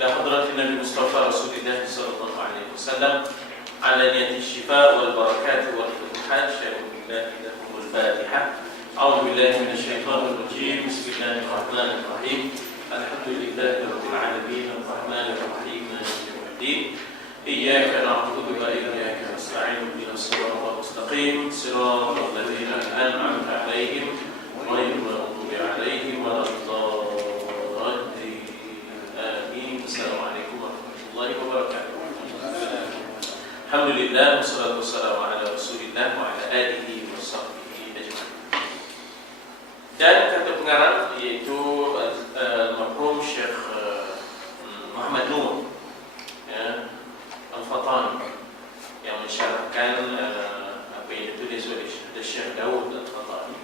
إلى حضرة النبي المصطفى رسول الله صلى الله عليه وسلم على نية الشفاء والبركات والفتوحات. شهد بالله لكم الفاتحة. أعوذ بالله من الشيطان الرجيم. بسم الله الرحمن الرحيم. الحمد لله رب العالمين الرحمن الرحيم مالك يوم الدين. إياك نعبد وإياك نستعين اهدنا الصراط المستقيم صراط الذين أنعمت عليهم غير المغضوب عليهم ولا الضالين. آمين. السلام عليكم ورحمة الله وبركاته. Alhamdulillah wassalatu wassalamu ala Rasulillah wa ala alihi wa sahbihi ajma'in. Dan kata pengarang iaitu marhum Syekh Muhammad Nur Al-Fatani yang mensyarahkan apa yang ditulis oleh Syekh Daud Al-Fatani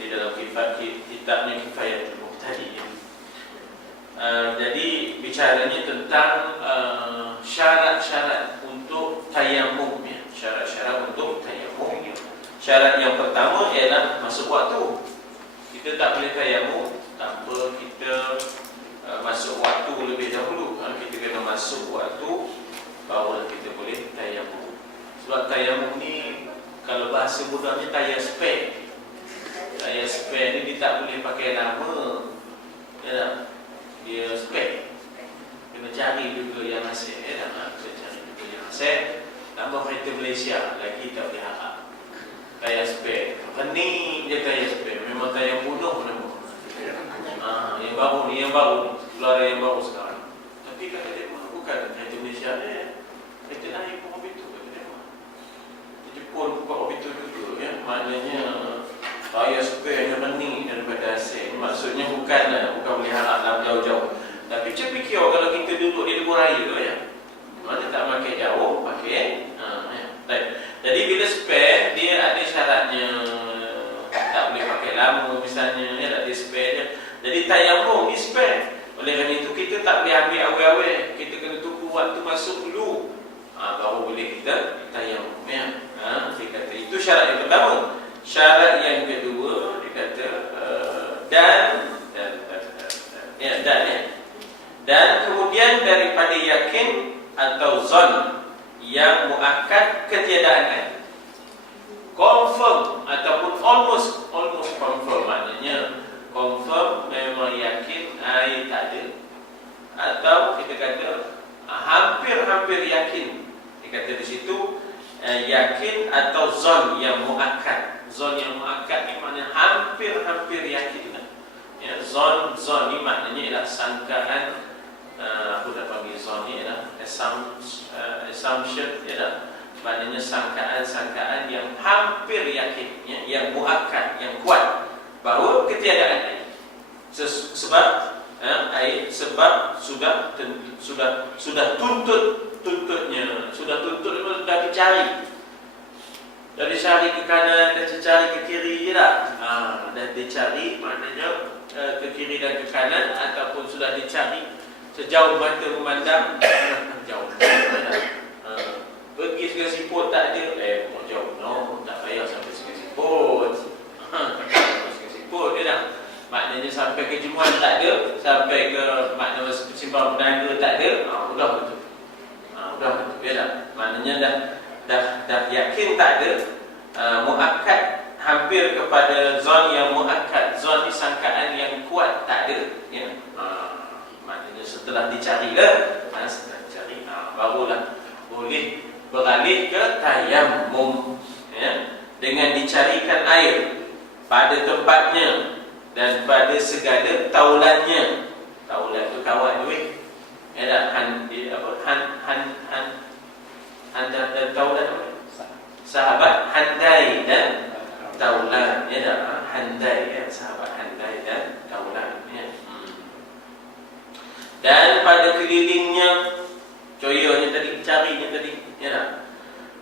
di dalam kitabnya Kifayatul Muqtadi. Jadi bicaranya tentang syarat-syarat untuk tayamum, ya. Syarat-syarat untuk tayamum. Syarat yang pertama ialah masuk waktu. Kita tak boleh tayamum tanpa kita masuk waktu lebih dahulu. Kita kena masuk waktu baru kita boleh tayamum. Sebab tayamum ni kalau bahasa mudahnya tayaspe. Tayaspe ni dia tak boleh pakai nama. Ya, dia spek. Kena cari juga yang hasil, ya, cari juga yang hasil. Nama kereta Malaysia lagi tak boleh harap. Tayar spek, pening je tayar spek. Memang tayar bunuh nama. Yang baru ni, keluar yang baru sekarang. Tapi kata dia bukan kereta Malaysia ni. Kereta lain pun begitu kata dia. Jepun pun begitu juga, ya. Maknanya tayar spek yang pening daripada hasil. Maksudnya bukan boleh harap dalam jauh-jauh. Tapi macam fikir kalau kita duduk di lebuh raya, ya, mana tak pakai jauh, pakai ya. Jadi bila spare dia ada syaratnya, tak boleh pakai lama misalnya, ya, tak ada spare dia. Jadi tayamum ni spare. Oleh kerana itu kita tak boleh ambil awal-awal. Kita kena tunggu waktu masuk dulu, baru boleh kita tayamum, ya. Dia kata itu syarat yang pertama. Syarat yang kedua dia kata dan kemudian daripada yakin atau zon yang muakkad ketiadaan air. Confirm ataupun almost confirm, maknanya confirm memang yakin air tak ada, atau kita kata hampir yakin. Dia kata di situ yakin atau zon yang muakkad. Zon yang muakkad ni maknanya hampir yakin. Ya, zon ni maknanya ialah sangkaan. Aku dah panggil zon ni ialah assumption, ialah maknanya sangkaan yang hampir yakin, ya, yang muakkad, yang kuat bahawa ketiadaan air. Sebab air, sebab sudah tuntutnya, sudah dicari. Dari cari ke kanan dan dicari ke kiri, tak? Dan dicari maknanya ke kiri dan ke kanan, ataupun sudah dicari sejauh mata memandang. Jauh. Pergi Sungai Siput tak ada, jauh. No, tak payah sampai Sungai Siput. Sungai Siput dia dah. Maknanya sampai ke Jemuan tak ada, sampai ke makna Simpang Penaga tak ada. Udah betul. Udah betul, ya dah. Maknanya dah yakin tak ada, muakkad, hampir kepada zon yang muakkad. Zon ni sangkaan yang kuat tak ada, ya. Maknanya setelah dicari barulah boleh beralih ke tayamum, ya, dengan dicarikan air pada tempatnya dan pada segala taulannya. Taulan tu kawan duit, ya dah. Dan taulan sahabat handai dan taulan, ya dah. Handai, ya, sahabat handai dan taulan, ya. Dan pada kelilingnya, coyonya tadi, carinya tadi, ya dah.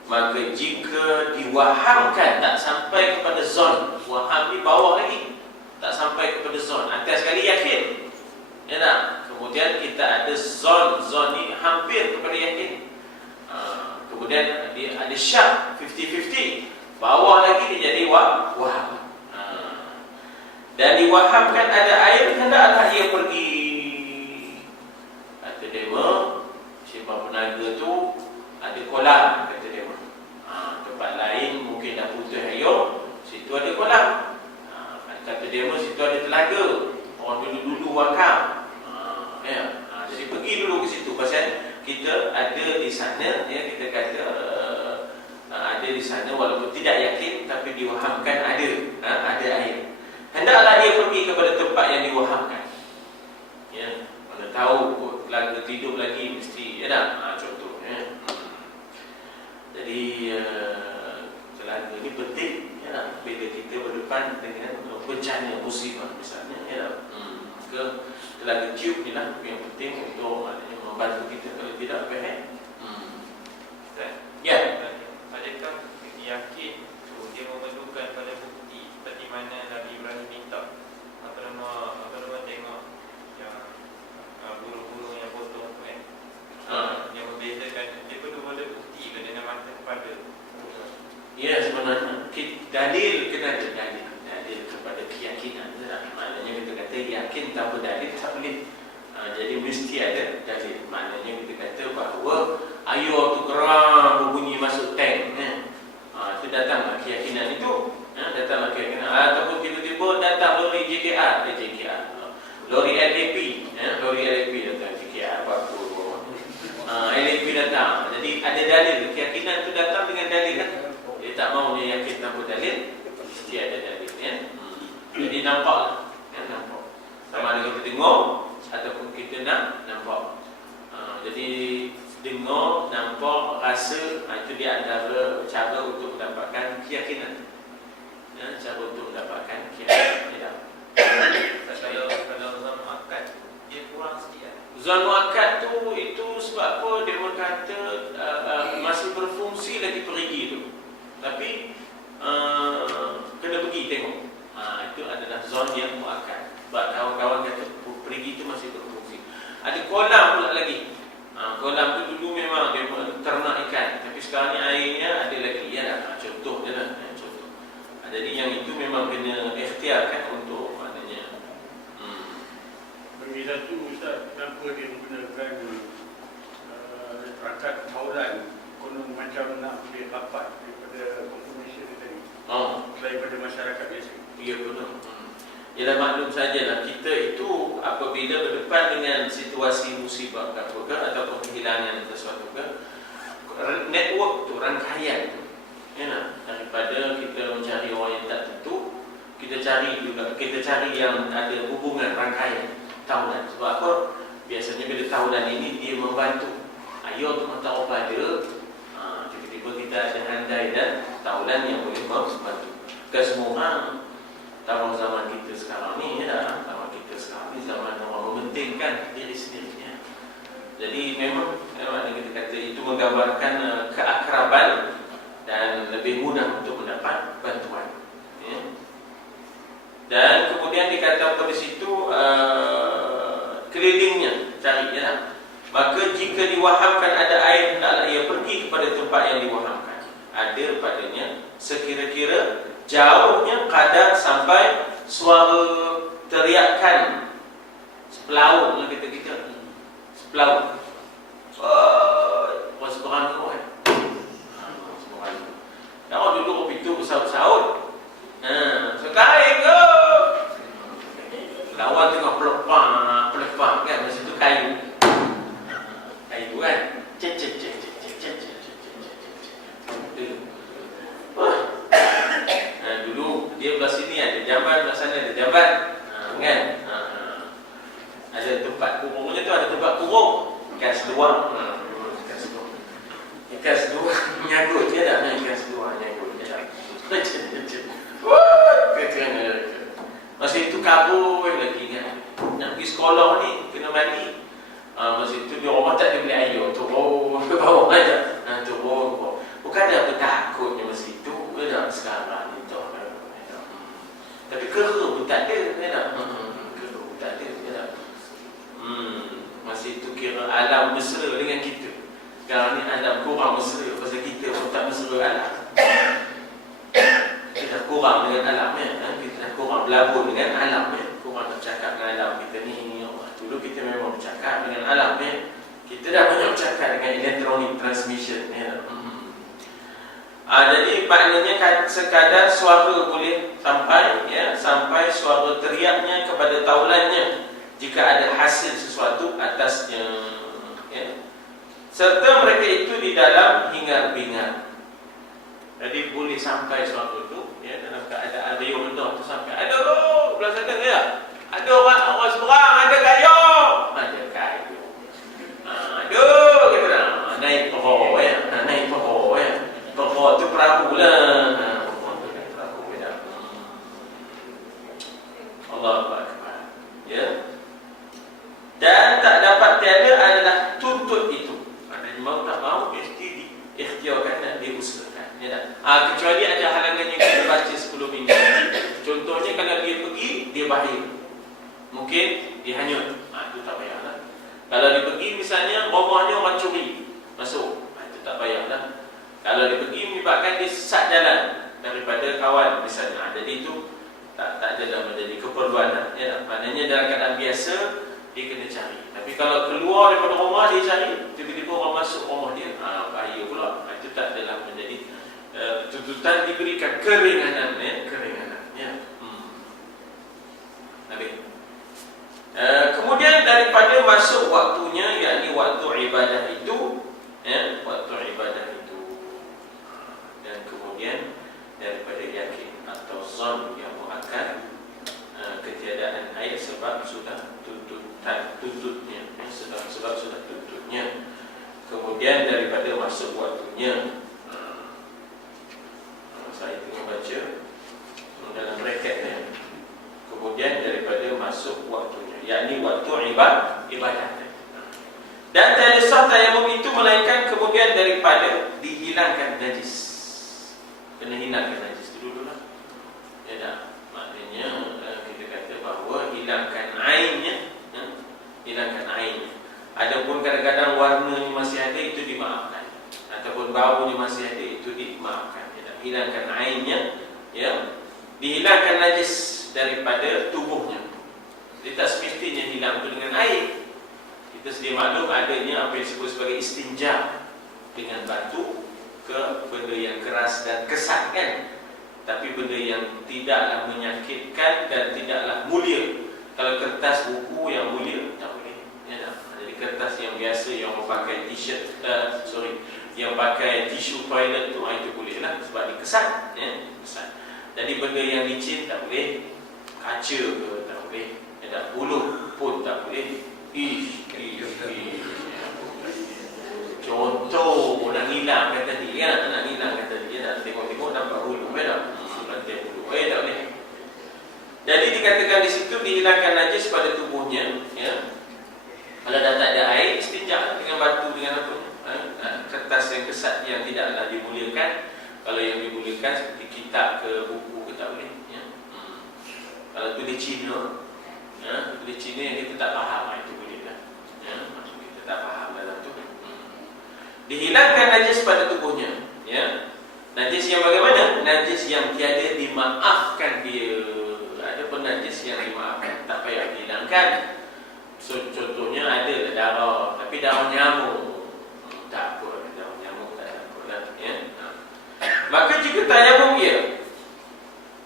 Maka jika diwahamkan tak sampai kepada zon, waham di bawah lagi, tak sampai kepada zon, atas sekali yakin, ya dah. Kemudian kita ada zon ni hampir kepada yakin. Kemudian dia ada syak 50-50, bawah lagi dia jadi waham. Dan diwahamkan ada air, hendaklah ia pergi. Kata kolam, kata dia. Tempat lain mungkin dah putus air, situ ada kolam. Kata dia situ ada telaga, orang dulu-dulu wakaf. Jadi pergi dulu ke situ, pasal kita ada di sana, ya, kita kata ada di sana walaupun tidak yakin, tapi diwahamkan ada air. Hendaklah dia pergi kepada tempat yang diwahamkan. Ya, mana tahu telaga tidur lagi mesti, ya dah, contohnya. Jadi telaga ini penting, ya dah, bila kita berdepan dengan bencana musibah misalnya, ya dah. Ke telaga tube ni lah yang penting untuk maknanya membantu kita, kalau tidak faham. Ya. Adakah yakin dia memerlukan pada bukti seperti mana Nabi Ibrahim minta apa nama tengok yang burung-burung yang potong tu kan, yang membezakan, dia perlu ada bukti ke dengan mata kepada? Ya, sebenarnya dalil kena ada dalil kepada keyakinan. Maknanya kita kata yakin tanpa dalil tak boleh. Jadi mesti ada dalil. Maknanya kita kata bahawa air tu keram berbunyi masuk tank, itu datanglah keyakinan itu, datanglah keyakinan. Ataupun tiba-tiba datang lori JKR, lori LAP, lori LAP datang JKR apa-apa, LAP datang. Jadi ada dalil, keyakinan itu datang dengan dalil kan. Dia tak mau dia yakin tanpa dalil, mesti ada dalil, ya. Jadi nampak, nampak. Sama ada kita tengok ataupun kita nak nampak. Jadi dengar, nampak, rasa, itu dia antara cara untuk mendapatkan keyakinan. Cara untuk mendapatkan keyakinan. Ya. Kalau zon muakkad, dia kurang sikit. Zon muakkad tu itu sebab apa? Dia berkata masih berfungsi lagi perigi tu. Tapi kena pergi tengok. Itu adalah zon yang muakkad. Sebab kawan-kawan kata perigi itu masih berfungsi. Ada kolam pula lagi. Kolam tu dulu memang dia ternak ikan, tapi sekarang ni airnya ada lagi, ya dah. Contoh je lah, contoh. Jadi yang itu memang kena ikhtiarkan untuk maknanya. Bagi satu Ustaz, kenapa dia menggunakan perangkat taulan konon macam nak boleh dapat daripada confirmation tadi, daripada masyarakat biasa? Ya, benar. Ialah maklum sajalah kita itu apabila berdepan dengan situasi musibah ke ataupun kehilangan sesuatu ke, network tu, rangkaian tu, ya, daripada kita mencari orang yang tak tentu, kita cari yang ada hubungan rangkaian taulan. Sebab apa? Biasanya bila taulan ini dia membantu. Ayo tu tak apa ada, tiba-tiba kita ada handai dan taulan yang boleh membantu. Kesemua tahu zaman kita sekarang ni, ya, zaman kita sekarang ni zaman orang mementingkan diri sendirinya. Jadi memang kita kata itu menggambarkan keakraban dan lebih mudah untuk mendapat bantuan, ya. Dan kemudian dikata pada situ kelilingnya cari, ya. Maka jika diwahamkan ada air, hendaklah ia pergi kepada tempat yang diwahamkan. Ada padanya sekira-kira jauhnya kadar sampai suara teriakan sepelaut lah kita sepelaut. Seberang tu kan. Seberang tu. Jangan duduk ke pintu bersaut-saut. Sekarang ke lawan tengah pelepang kan, masa tu kayu kan. Dulu dia belah sini ada jamban, belah sana ada jamban, kan? Ada tempat kurungnya tu, ada tempat kurung. Ikan seluar, ikan seluar menyagut, dia dah ikan seluar menyagut, dia dah. Masa itu kabur lagi kan. Nak pergi sekolah ni kena mandi. Masa itu dia orang tak ada beli air, turun ke bawah aja. Turun ke bawah. Bukan ada apa takutnya masa itu, dah sekarang ni tu. Tapi kera pun tak ada, kan? Kera pun tak ada, kan? Masa itu kira alam mesra dengan kita. Sekarang ni alam kurang mesra, pasal kita pun tak mesra alam. Kita dah kurang dengan alam, ya? Kita dah kurang berlabur dengan alam, ya? Kurang bercakap dengan alam kita ni. Dulu kita memang bercakap dengan alam, ya? Kita dah banyak bercakap dengan electronic transmission, ya? Jadi maknanya sekadar suara boleh sampai, ya, sampai suara teriaknya kepada taulannya jika ada hasil sesuatu atasnya, ya. Serta mereka itu di dalam hingar-bingar. Jadi boleh sampai suara itu, ya, dalam keadaan riuh rendah tu sampai. Aduh, belah sana ya. Ada orang seberang, ada kayu. Ada kayu. Aduh, kita dah naik pokok, ya. Naik pokok, ya. Pokok tu perahu lah. Pokok tu kan perahu, ya. Allahu Akbar. Ya. Dan tak dapat tiada adalah tuntut itu. Maknanya mau tak mau mesti diikhtiarkan dan diusahakan, ya tak? Kecuali ada halangan yang kita baca sebelum ini. Contohnya kalau dia pergi, dia bahaya. Mungkin dia hanyut. Itu tak payahlah. Kalau dia pergi misalnya rumahnya orang curi masuk, itu tak payahlah. Kalau dia pergi menyebabkan dia sesat jalan daripada kawan misalnya, jadi itu tak adalah menjadi keperluan, ya. Maknanya dalam keadaan biasa dia kena cari. Tapi kalau keluar daripada rumah dia cari, tiba-tiba orang masuk rumah dia, bahaya pula. Itu tak adalah menjadi tuntutan, diberikan keringanan, ya, keringanan, ya. Habis. Kemudian daripada masuk waktunya, yakni waktu ibadah itu, ya, waktu ibadah itu. Dan kemudian daripada yakin atau zon yang muakkad ketiadaan air sebab sudah tuntutnya, ya, sebab sudah tuntutnya. Kemudian daripada masuk waktunya, saya tengah baca dalam bracketnya. Kemudian daripada masuk waktunya, yakni waktu ibadah. Dan tiada sah tayamum itu melainkan kemudian daripada dihilangkan najis. Kena hilangkan najis dulu lah. Ya tak? Maknanya kita kata bahawa hilangkan ainnya, hilangkan ainnya. Adapun kadang-kadang warnanya masih ada, itu dimaafkan. Ataupun baunya masih ada, itu dimaafkan. Ya tak? Hilangkan ainnya, ya. Dihilangkan najis daripada tubuhnya. Dia tak semestinya hilang itu dengan air. Kita sedia maklum adanya apa yang disebut sebagai istinja dengan batu ke benda yang keras dan kesat, kan? Tapi benda yang tidaklah menyakitkan dan tidaklah mulia. Kalau kertas buku yang mulia tak boleh, ya tak? Jadi kertas yang biasa yang memakai t-shirt, yang pakai tisu toilet tu, itu boleh lah sebab dia kesat, ya, kesat. Jadi benda yang licin tak boleh. Kaca ke tak boleh, ada buluh pun tak boleh. Contoh nak hilang kata dia, nak hilang kata dia, nak tengok-tengok nampak buluh, tak? Lantai buluh, tak boleh. Jadi dikatakan di situ dihilangkan najis pada tubuhnya, ya. Kalau dah tak ada air, istinja dengan batu, dengan apa? Kertas yang kesat yang tidaklah dimuliakan. Kalau yang dimuliakan seperti kitab ke buku ke tak boleh, ya. Kalau tulis Cina, ya, tulis Cina yang kita tak faham, itu boleh lah, ya, kita tak faham dalam tu. Dihilangkan najis pada tubuhnya, ya. Najis yang bagaimana? Najis yang tiada dimaafkan dia. Ada pun najis yang dimaafkan, tak payah dihilangkan. Contohnya ada darah, tapi darah nyamuk, tak apa, darah nyamuk tak apa lah, ya. Maka jika tayamum dia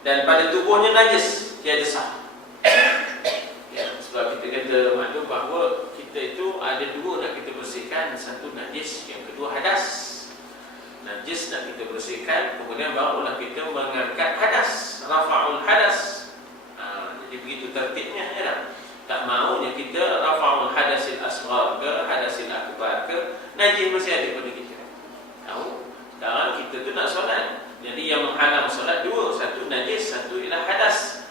dan pada tubuhnya najis, tiada sah. Ya, sebab kita kata maklum bahawa kita itu ada dua nak kita bersihkan. Satu najis, yang kedua hadas. Najis nak kita bersihkan, kemudian barulah kita mengangkat hadas, rafa'ul hadas. Jadi begitu tertibnya, ya tak? Tak maunya kita rafa'ul hadasil asghar ke hadasil akbar ke, najis masih ada pada kita. Tahu? Sekarang kita tu nak solat. Jadi yang menghalang solat dua, satu najis, satu ialah hadas.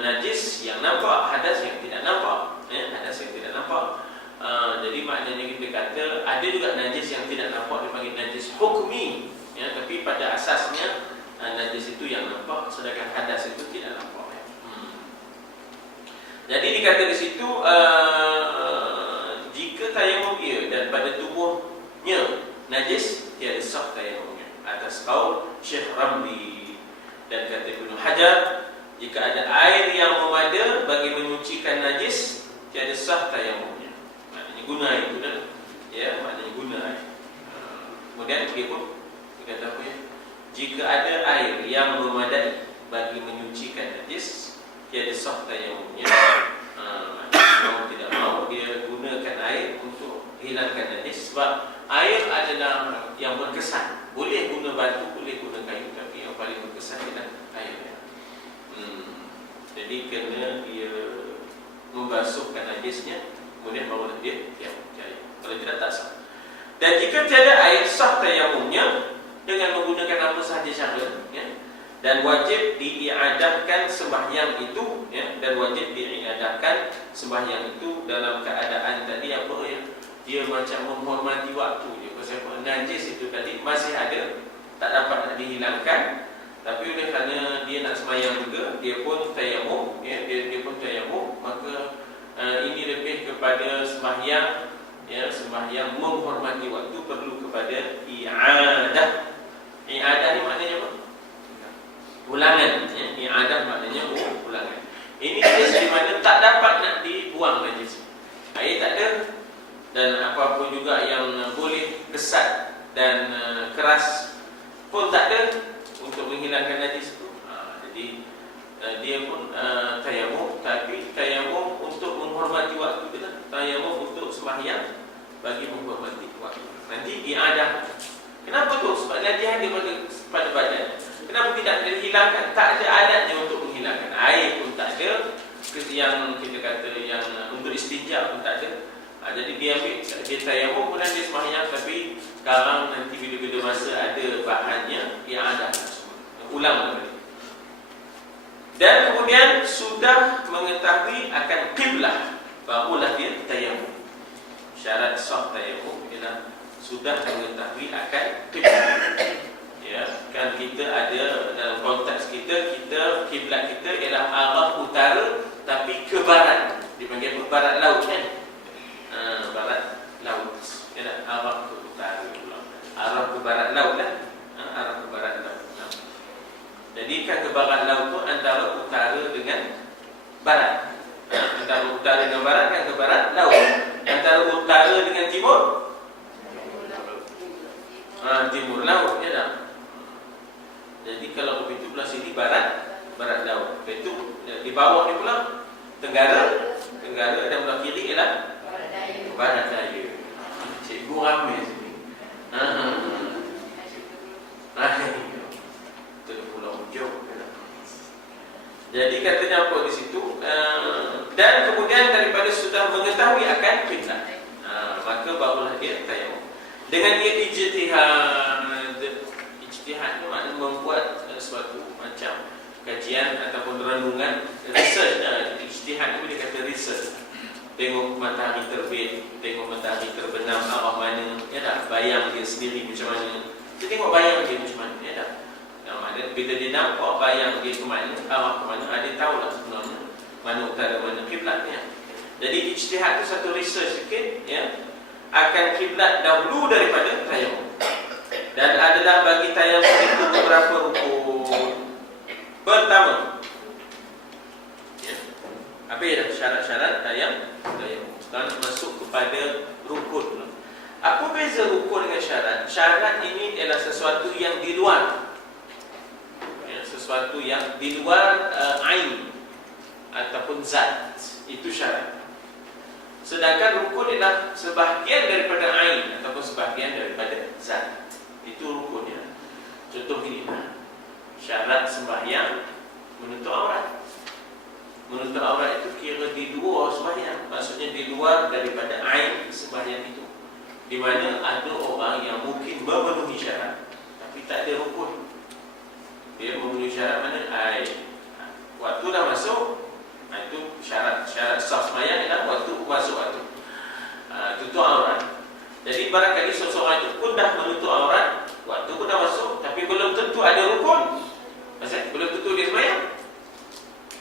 Najis yang nampak, hadas yang tidak nampak, ya, hadas yang tidak nampak. Jadi maknanya kita kata ada juga najis yang tidak nampak, dipanggil najis hukmi, ya, tapi pada asasnya najis itu yang nampak, sedangkan hadas itu tidak nampak, ya. Jadi dikata di situ jika tayamum ia dan pada tubuhnya najis, tiada sah tayamumnya, atas qaul Syekh Ramli. Dan kata Ibnu Hajar, jika ada air yang memada bagi menyucikan najis, tiada sah tayamumnya. Maknanya guna air itu dah, ya, maknanya guna air. Kemudian dia pun Dia kata apa ya? Jika ada air yang memadai bagi menyucikan najis, tiada sah tayamumnya. Mau tidak mau dia gunakan air untuk hilangkan najis, sebab air adalah yang berkesan. Boleh guna batu, boleh guna kayu, tapi yang paling berkesan adalah air. Jadi kena dia membasuhkan najisnya, kemudian barulah dia cari. Kalau tidak, tak sah. Dan jika tiada air, sah tayamumnya dengan menggunakan apa sahaja cara, ya. Dan wajib diiadahkan sembahyang itu, ya. Dan wajib diiadahkan sembahyang itu dalam keadaan tadi apa ya? Dia macam menghormati waktu je. Pasal najis itu tadi masih ada, tak dapat nak dihilangkan. Tapi oleh kerana dia nak sembahyang juga, dia pun tayamum, ya. Dia pun tayamum. Maka ini lebih kepada sembahyang, ya, sembahyang menghormati waktu, perlu kepada i'adah. I'adah ni maknanya apa? Ulangan, ya. I'adah maknanya ulangan. Ini kes di mana tak dapat nak dibuang najis. Air tak ada, dan apa-apa juga yang boleh kesat dan keras pun tak ada untuk menghilangkan najis itu. Jadi dia pun tayamum, tapi tayamum untuk menghormati waktu itu, tayamum untuk sembahyang bagi menghormati waktu. Nanti i'adah. Kenapa tu? Sebab latihan dia pada badan. Kenapa tidak dihilangkan? Tak ada alatnya untuk menghilangkan. Air pun tak ada. Yang kita kata yang untuk istinja pun tak ada. Jadi dia ambil, dia tayamum, kemudian dia sembahyang. Tapi sekarang nanti bila-bila masa ada bahannya, dia ada semua. Ulang lagi. Dan kemudian sudah mengetahui akan qiblah, barulah dia tayamum. Syarat sah tayamum ialah sudah mengetahui akan qiblah. Ya, kan kita ada dalam konteks kita kiblat kita ialah arah utara tapi ke barat, dipanggil barat laut, kan? Barat laut. Ya, arah ke utara pula. Arah ke barat laut lah. Arah ke barat laut. Jadi kan ke barat laut tu antara utara dengan barat. Antara utara dengan barat kan ke barat laut. Antara utara dengan timur, timur laut, ya tak? Jadi kalau begitu belah sini barat laut. Itu di bawah ni pula tenggara, dan belah kiri ialah barat daya. Cikgu ramai sini. Itu pulau hujung. Jadi katanya apa di situ? Dan kemudian daripada sudah mengetahui akan qiblat, maka barulah dia tayamum. Dengan dia ijtihad itu maknanya membuat suatu macam kajian ataupun renungan, research. Ijtihad itu dia kata research. Tengok matahari terbit, tengok matahari terbenam arah mana, ya tak? Bayang dia sendiri macam mana. Kita tengok bayang dia macam mana, ya tak? Maknanya bila dia nampak bayang dia ke mana, arah ke mana, dia tahulah sebenarnya mana utara, mana kiblatnya. Jadi ijtihad itu satu research sikit, ya, akan kiblat dahulu daripada tayamum. Dan adalah bagi tayamum itu beberapa rukun. Pertama, ya, apa ya syarat-syarat tayamum? Sekarang masuk kepada rukun. Apa beza rukun dengan syarat? Syarat ini adalah sesuatu yang di luar, ya, sesuatu yang di luar ain ataupun zat. Itu syarat. Sedangkan rukun adalah sebahagian daripada ain ataupun sebahagian daripada zat. Itu rukunnya. Contoh ini, syarat sembahyang menutup aurat. Menutup aurat itu kira di luar sembahyang, maksudnya di luar daripada ain sembahyang itu. Di mana ada orang yang mungkin memenuhi syarat tapi tak ada rukun. Dia memenuhi syarat mana? Air. Waktu dah masuk, itu syarat sah sembahyang ialah waktu masuk waktu. Tutup aurat. Jadi barangkali seseorang itu pun dah menutup aurat, waktu pun dah masuk, tapi belum tentu ada rukun. Maksudnya belum tentu dia sembahyang.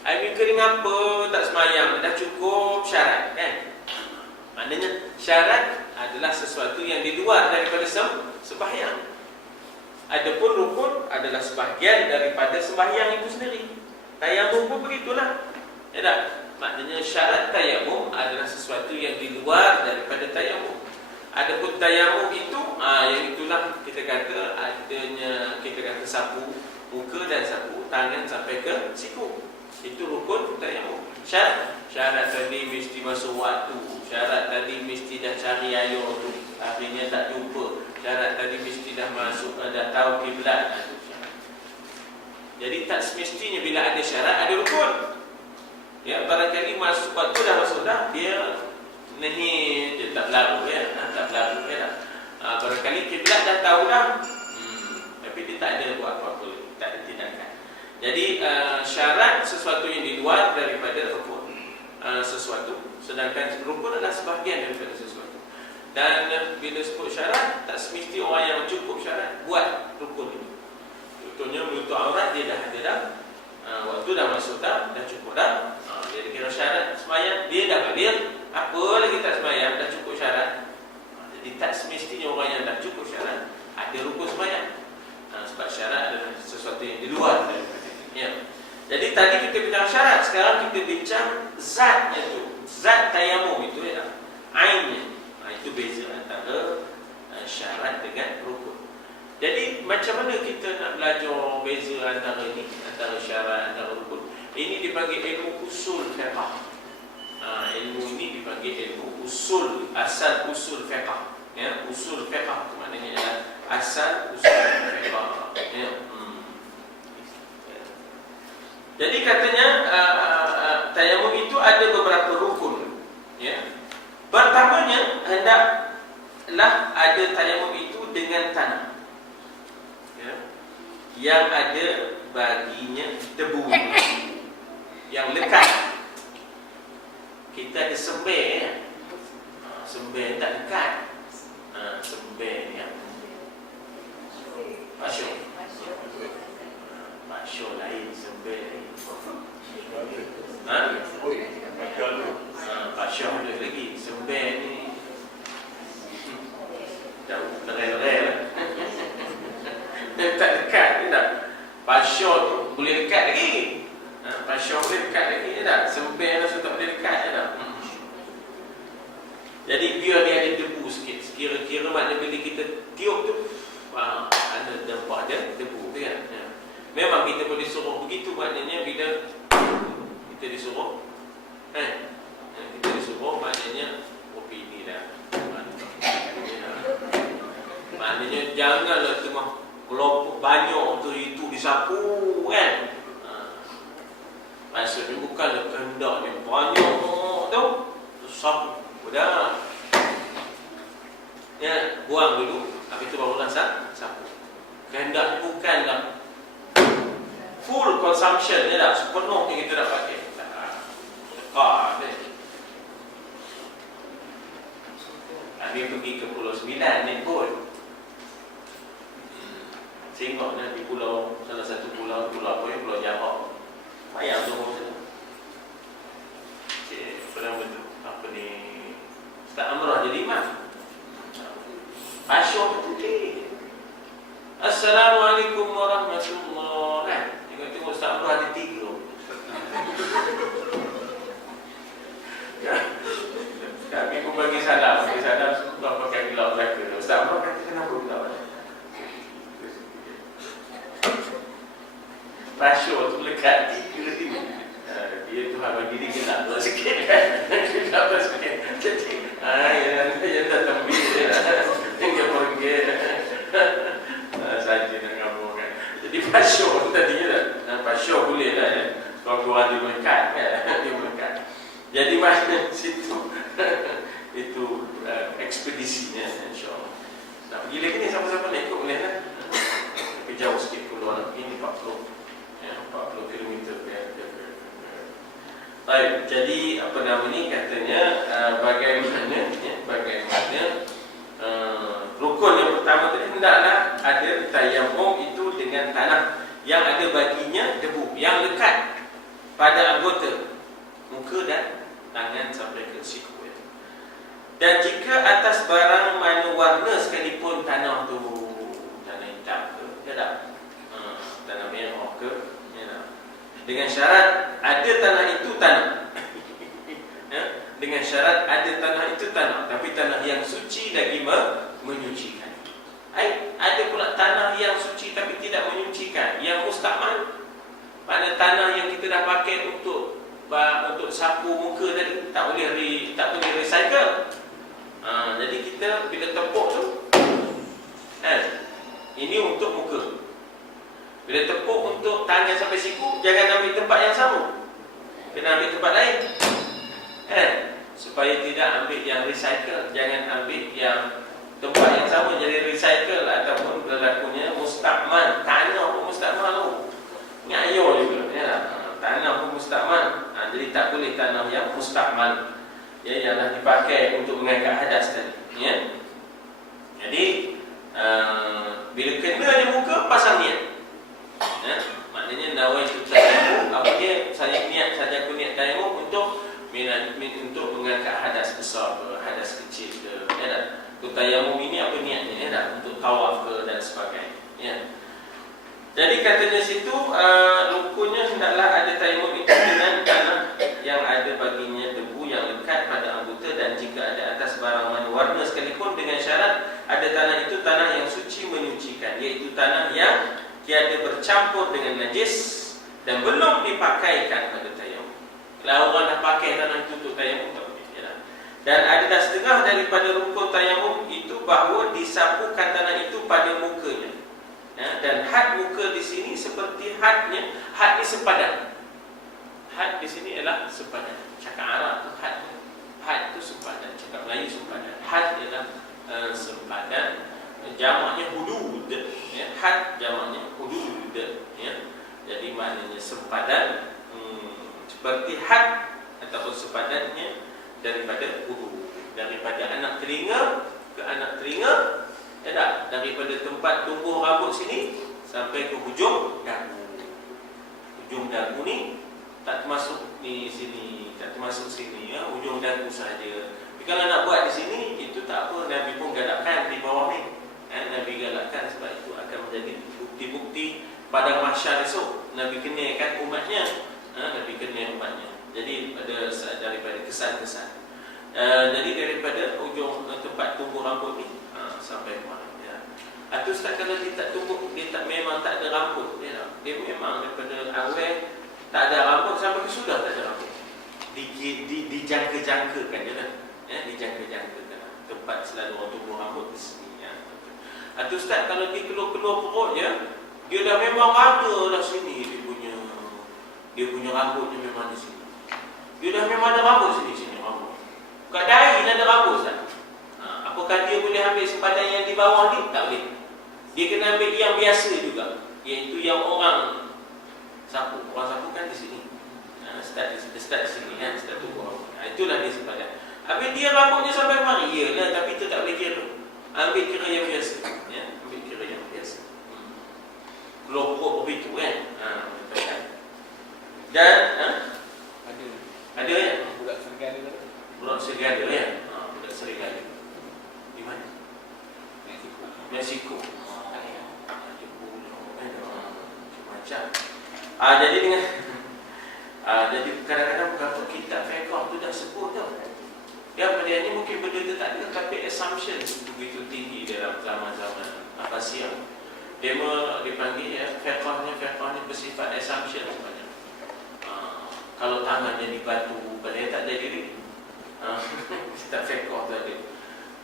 Air kering apa tak sembahyang, dah cukup syarat, kan? Maknanya syarat adalah sesuatu yang di luar daripada sembahyang. Adapun rukun adalah sebahagian daripada sembahyang itu sendiri. Tayamum pun begitulah. Ya tak? Maknanya syarat tayamum adalah sesuatu yang di luar daripada tayamum. Adapun tayamum itu, yang itulah kita kata adanya, kita kata sapu muka dan sapu tangan sampai ke siku. Itu rukun tayamum. Syarat tadi mesti masuk waktu. Syarat tadi mesti dah cari air tu, akhirnya tak jumpa. Syarat tadi mesti dah masuk, dah tahu kiblat. Jadi tak semestinya bila ada syarat ada rukun. Ya, barangkali masuk waktu dah dia nahi, dia tak berlalu tak berlalu barangkali kiblat dah tahu dah, tapi dia tak ada buat apa-apa, tak ada tindakan. Jadi syarat sesuatu yang di luar daripada rukun sesuatu, sedangkan rukun adalah sebahagian daripada sesuatu. Dan bila sebut syarat, tak semesti orang yang cukup syarat buat rukun itu. Contohnya menutup aurat, dia dah ada dah, waktu dah masuk dah cukup dah, dia kira syarat sembahyang, dia dah hadir, apa lagi tak sembahyang, dah cukup syarat. Jadi tak semestinya orang yang dah cukup syarat ada rukun sembahyang, sebab syarat adalah sesuatu yang di luar daripada ya. Jadi tadi kita bincang syarat, sekarang kita bincang zatnya tu, zat tayamum itu ainnya. Itu beza antara syarat dengan rukun. Jadi macam mana kita nak belajar beza antara ini, antara syarat, antara rukun? Ini dipanggil ilmu usul fiqh. Ilmu ini dipanggil ilmu usul, asal usul fiqh. Ya, usul fiqh itu maknanya adalah asal usul fiqh. Ya. Jadi katanya tayamum itu ada beberapa rukun. Ya. Pertamanya hendaklah ada tayamum itu dengan tanah. Ya. Yang ada baginya debu yang lekat. Kita ada sembeh ya. Sembeh tak lekat. Sembeh ya. Pasyo lain, sembeh lain. Pasyo ada lagi. Sembeh ni dah lerai-lerai. Tak lekat dia tak. Pasyo tu boleh lekat lagi. Pasyo boleh dekat lagi je tak? Sembeh rasa tak boleh dekat je tak? Jadi biar dia ada debu sikit. Kira-kira makna bila kita tiup tu ada dampak dia debu tu kan? Ya. Memang kita boleh suruh begitu, maknanya bila kita disuruh kita disuruh maknanya opini dah. Maknanya janganlah tengah kelompok banyak tu itu disapu kan? Maksudnya bukanlah kehendaknya banyak tu sapu, dah ya, buang dulu, habis itu baru rasa sapu. Kehendak bukanlah full consumption je dah, sepenuhnya kita dah pakai. Habis pergi ke Pulau Sembilan naik bot. Tengoknya di pulau, salah satu pulau apa ya, Pulau Jabak. Bayang tu macam pernah betul apa ni, Ustaz Amrah jadi imam. Asyik betul. Assalamualaikum warahmatullahi wabarakatuh. Tengok Ustaz Amrah ada 3. Kami pun bagi salam. Sudah pakai gelap belaka. Ustaz Amrah kata kenapa gelap belaka? Pasyo tu lekat 3 ni. Dia tu bagi diri gelap belah sikit kan. Gelap belah sikit. Jadi yang datang bila tinggal pergi saja nak ngabur kan. Jadi pasyo tadinya dah. Pasyo boleh lah ya. Kalau korang dia melekat kan. Dia melekat. Jadi mana situ itu ekspedisinya, insyaAllah. Nak pergi lagi ni sama-sama nak ikut boleh lah. Tapi jauh sikit pulau lah. Ini 40 km. Baik, jadi apa nama ni katanya bagaimana rukun yang pertama tadi hendaklah ada tayamum itu dengan tanah yang ada baginya debu yang lekat pada anggota muka dan tangan sampai ke siku. Dan jika atas barang mana warna sekalipun tanah tu, tanah hitam ke, ya tak? Tanah merah ke, ya tak? Dengan syarat ada tanah itu tanah. Ya? dengan syarat ada tanah itu tanah, tapi tanah yang suci lagi menyucikan. Ada pula tanah yang suci tapi tidak menyucikan, yang mustakmal. Mana tanah yang kita dah pakai untuk sapu muka tadi tak boleh recycle. Jadi kita bila tepuk tu, ini untuk muka. Bila tepuk untuk tangan sampai siku, jangan ambil tempat yang sama, kena ambil tempat lain, supaya tidak ambil yang recycle. Jangan ambil yang tempat yang sama jadi recycle ataupun berlakunya mustakmal. Tanah pun mustakmal tu, ngayo juga ya. Tanah pun mustakmal. Jadi tak boleh tanah yang mustakmal, yang dah dipakai untuk mengangkat hadas tadi, ya. Jadi bila kena di muka, pasang niat, ya. Maknanya nawaitu tayammum, apa dia? Saya aku niat tayammum untuk untuk mengangkat hadas besar ke, hadas kecil ke, ya dah. Untuk tayammum ini apa niatnya, ya dah, untuk tawaf ke dan sebagainya, ya. Jadi katanya situ rukunnya hendaklah ada tayammum itu dengan tanah yang ada baginya debu yang lekat pada anggota, dan jika ada atas barang mana warna sekalipun, dengan syarat ada tanah itu tanah yang suci menyucikan, iaitu tanah yang tiada bercampur dengan najis dan belum dipakaikan pada tayammum. Kalau orang dah pakai tanah itu untuk tayammum, tak boleh, ya. Dan ada setengah daripada rukun tayammum itu bahawa disapukan tanah itu pada mukanya. Ya, dan had muka di sini seperti had ni sepadan. Had di sini ialah sepadan. Cakap Arab tu had tu sepadan. Cakap Melayu sepadan. Had ialah sepadan. Jamaknya hudud. Ya, had jamaknya hudud. Ya, jadi maknanya sepadan, seperti had ataupun sepadannya daripada hudud, daripada anak telinga ke anak telinga. Ya tak? Daripada tempat tumbuh rambut sini sampai ke hujung dagu. Hujung dagu ni tak termasuk ni sini, tak termasuk sini, ya, hujung dagu saja. Tapi kalau nak buat di sini, itu tak apa, Nabi pun galakkan di bawah ni. Nabi galakkan sebab itu akan menjadi bukti-bukti pada mahsyar esok. Nabi kenakan umatnya, Nabi kenakan umatnya. Jadi daripada kesan-kesan. Jadi daripada hujung tempat tumbuh rambut ni sampai mana, ya. Atau Ustaz, kalau dia tak tumbuh, memang tak ada rambut, ya, dia memang daripada awal tak ada rambut sampai ke sudah tak ada rambut, dijangka-jangkakan je lah, ya, dijangka-jangkakan tempat selalu orang tumbuh rambut di sini, ya. Atau Ustaz, kalau dia keluar-keluar perutnya, dia dah memang ada lah sini, dia punya rambutnya memang di sini, dia dah memang ada rambut sini rambut. Kat dahi ada rambut, Ustaz. Apakah dia boleh ambil sepadan yang di bawah ni? Tak boleh. Dia kena ambil yang biasa juga, iaitu yang orang sapu. Orang sapu kan di sini, start di sini, kan, start tubuh. Itulah dia sepadan. Habis dia rambutnya sampai mari, iyalah, tapi itu tak boleh kira. Ambil kira yang biasa, ya, ambil kira yang biasa. Keluar perut begitu, kan. Dan ada ya, budak serigala, ya, budak serigala. Di mana? Mexico. Macam. Jadi dengan jadi kadang-kadang beberapa kitab fiqh tu dah sebut tau. Yang benda ni mungkin benda tu tak ada, tapi assumption begitu tinggi dalam zaman-zaman Abbasiyah. Dia dipanggil, ya, fiqh ni bersifat assumption sebenarnya. Kalau tangannya di batu, padahal tak ada diri. Kitab fiqh tu ada.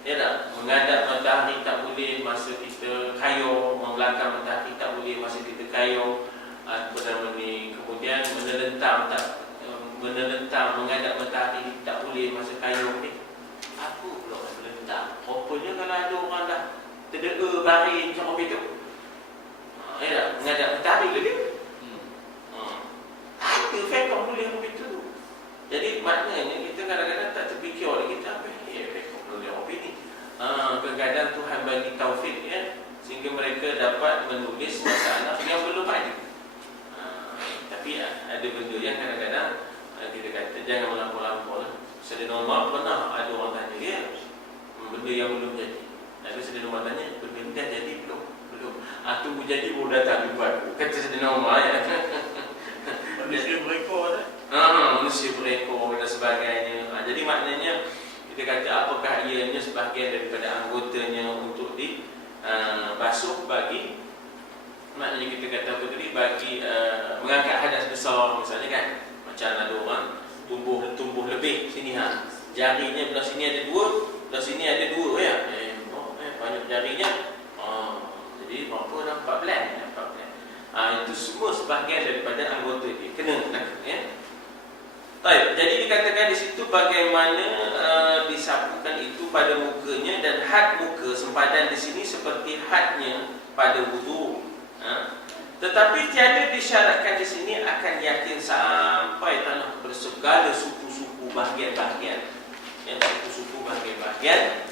Ya tak? Menghadap matahari tak boleh masa kita kayuh, membelakang matahari tak boleh masa kita kayuh. Kemudian menelentang menghadap matahari tak boleh masa kayuh ni. Apa pula menelentang? Rupanya kalau ada orang dah terdeka baring macam itu, ya tak? Menghadap matahari ke dia? Ada fiqh boleh begitu. Jadi maknanya kita kadang-kadang tak terfikir oleh kita, kadang-kadang Tuhan bagi taufik, ya, sehingga mereka dapat menulis masalah yang belum ada. Tapi ada benda yang kadang-kadang kita kata jangan melampau-lampau lah. Sayyidina Umar pernah ada orang tanya dia benda yang belum jadi. Lalu Sayyidina Umar tanya, benda ni dah jadi belum? Tunggu jadi baru datang jumpa aku, kata Sayyidina Umar, ya. Manusia mereka ada. manusia berekor dan sebagainya. Jadi maknanya kita kata apakah ianya sebahagian daripada anggotanya untuk dibasuh bagi, maknanya kita kata apa tadi, bagi mengangkat hadas besar misalnya kan. Macam ada orang tumbuh lebih sini jarinya belah sini ada dua, belah sini ada dua ya. Banyak jarinya. Jadi berapa dah? 14. Itu semua sebahagian daripada anggota dia kena ya. Baik, jadi dikatakan di situ bagaimana disapukan itu pada mukanya, dan had muka sempadan di sini seperti hadnya pada wudu. Tetapi tiada disyaratkan di sini akan yakin sampai tanah bersegala suku-suku bahagian-bahagian, suku-suku bahagian-bahagian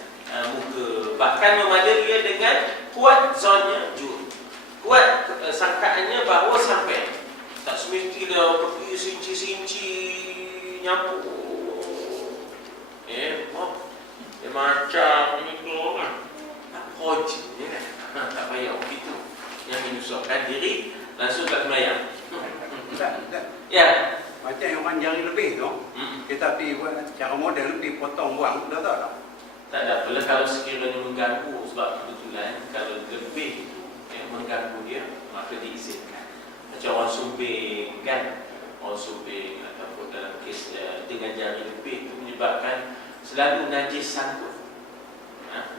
muka. Bahkan memadai dia dengan kuat zonnya jur, kuat sangkaannya bahawa sampai. Tak semestilah pergi sinci-sinci nyapu. Dia macam ni tu kan. Tak wajib je kan. Tak payah begitu. Yang menyusahkan diri langsung tak sembahyang. Ya. Macam yang panjang lebih tu, kita pergi buat cara model lebih potong buang, dah tak? Tak ada apalah kalau sekiranya mengganggu, sebab kebetulan kalau lebih itu mengganggu dia, maka diizinkan. Macam orang sumbing kan, orang sumbing ataupun dalam kes dengan jari lebih itu menyebabkan selalu najis sangkut.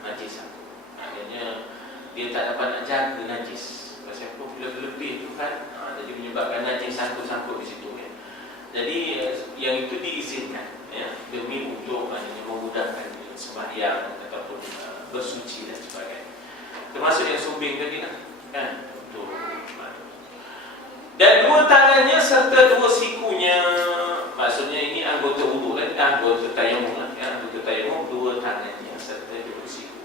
Najis sangkut, maknanya dia tak dapat nak jaga najis. Pasal apa bila lebih tu kan, jadi menyebabkan najis sangkut-sangkut di situ kan. Jadi yang itu diizinkan ya, demi untuk memudahkan sembahyang ataupun bersuci dan sebagainya. Termasuk yang sumbing tadi lah kan, untuk dan dua tangannya serta dua sikunya. Maksudnya ini anggota wudu kan, anggota tayamum lah ya, anggota tayamum dua tangannya serta dua siku.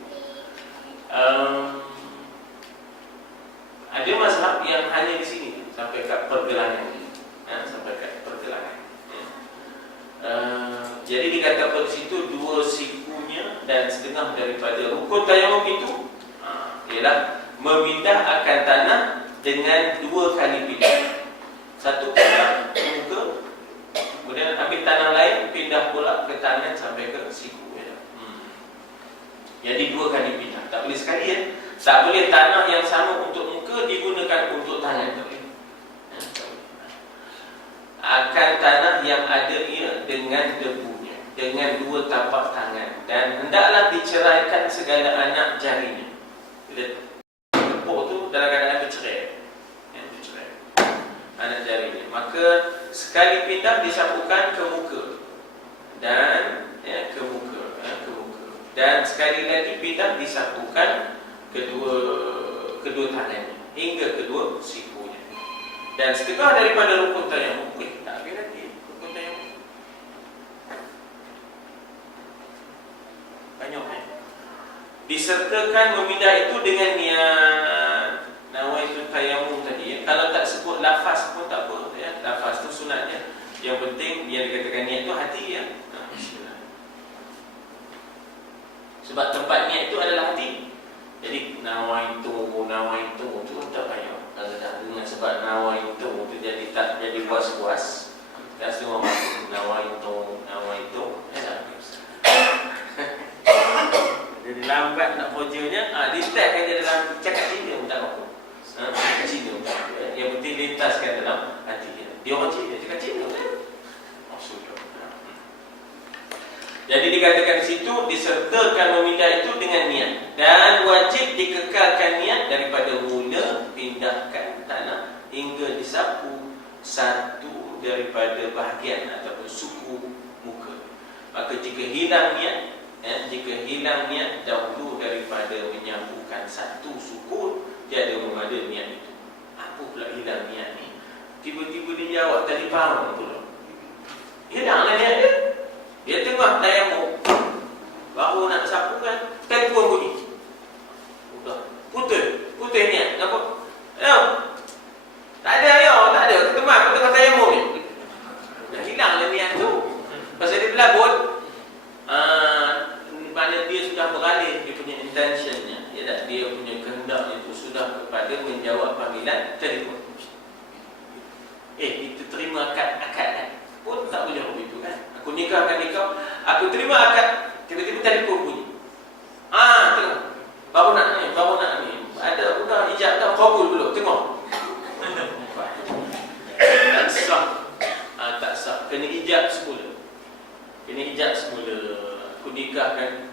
Ada mazhab yang hanya di sini sampai kat pergelangan ya, sampai kat pergelangan ya. Jadi dikatakan di situ dua sikunya dan setengah daripada rukun tayamum itu ialah memindah akan tanah dengan dua kali pindah. Satu pindah ke muka, kemudian ambil tanah lain, pindah pula ke tangan sampai ke siku ya. Jadi dua kali pindah. Tak boleh sekali ya. Tak boleh tanah yang sama untuk muka digunakan untuk tangan. Tak boleh. Akan tanah yang ada ia dengan debunya, dengan dua tapak tangan, dan hendaklah diceraikan segala anak jarinya. Bila tepuk tu dalam keadaan bercerai ya, bercerai anak jarinya, maka sekali pindah disapukan ke muka dan ya, ke muka dan sekali lagi pindah disapukan kedua tangannya hingga kedua sikunya, dan setengah daripada rukun tayamum. Tak habis lagi rukun tayamum banyak disertakan memindah itu dengan niat nawaitu tayamum tadi ya. Kalau tak sebut lafaz pun tak apa ya. Lafaz tu sunatnya. Yang penting dia dikatakan niat tu hati ya. Sebab tempat niat itu adalah hati. Jadi nawaitu tu tak payah. Kalau dah dengan sebab nawaitu tu jadi tak jadi puas-puas. Dah semua masuk nawaitu ya. Jadi lambat nak projanya, diletakkan dia dalam cakap Cina pun tak apa. Cakap Cina pun tak apa. Yang penting lintaskan dalam hati dia. Dia orang Cina, cakap Cina kan? Maksudnya. Jadi dikatakan di situ, disertakan memindah itu dengan niat. Dan wajib dikekalkan niat daripada mula pindahkan tanah hingga disapu satu daripada bahagian ataupun suku muka. Maka jika hilang niat dahulu daripada menyapukan satu suku, tiada memada niat itu. Apa pula hilang niat ni? Tiba-tiba dia jawab tadi faham pula. Hilanglah niat dia. Dia tengah tayamum, baru nak sapu kan, telefon bunyi. Udah putus niat. Nampak? Tak ada. Keteman aku tengah tayamum ni. Dah hilanglah niat tu. Pasal dia belabut. Mana dia sudah beralih dia punya intentionnya, dia punya kehendak itu sudah kepada menjawab panggilan telefon. Kita terima akad nikahkan kau, aku terima akad. Tiba-tiba telefon bunyi. Tengok. Baru nak ni. Ada budak hijab tak kabul belum? Tengok. Tak sah. Tak sah. Kena hijab semula. Aku nikahkan.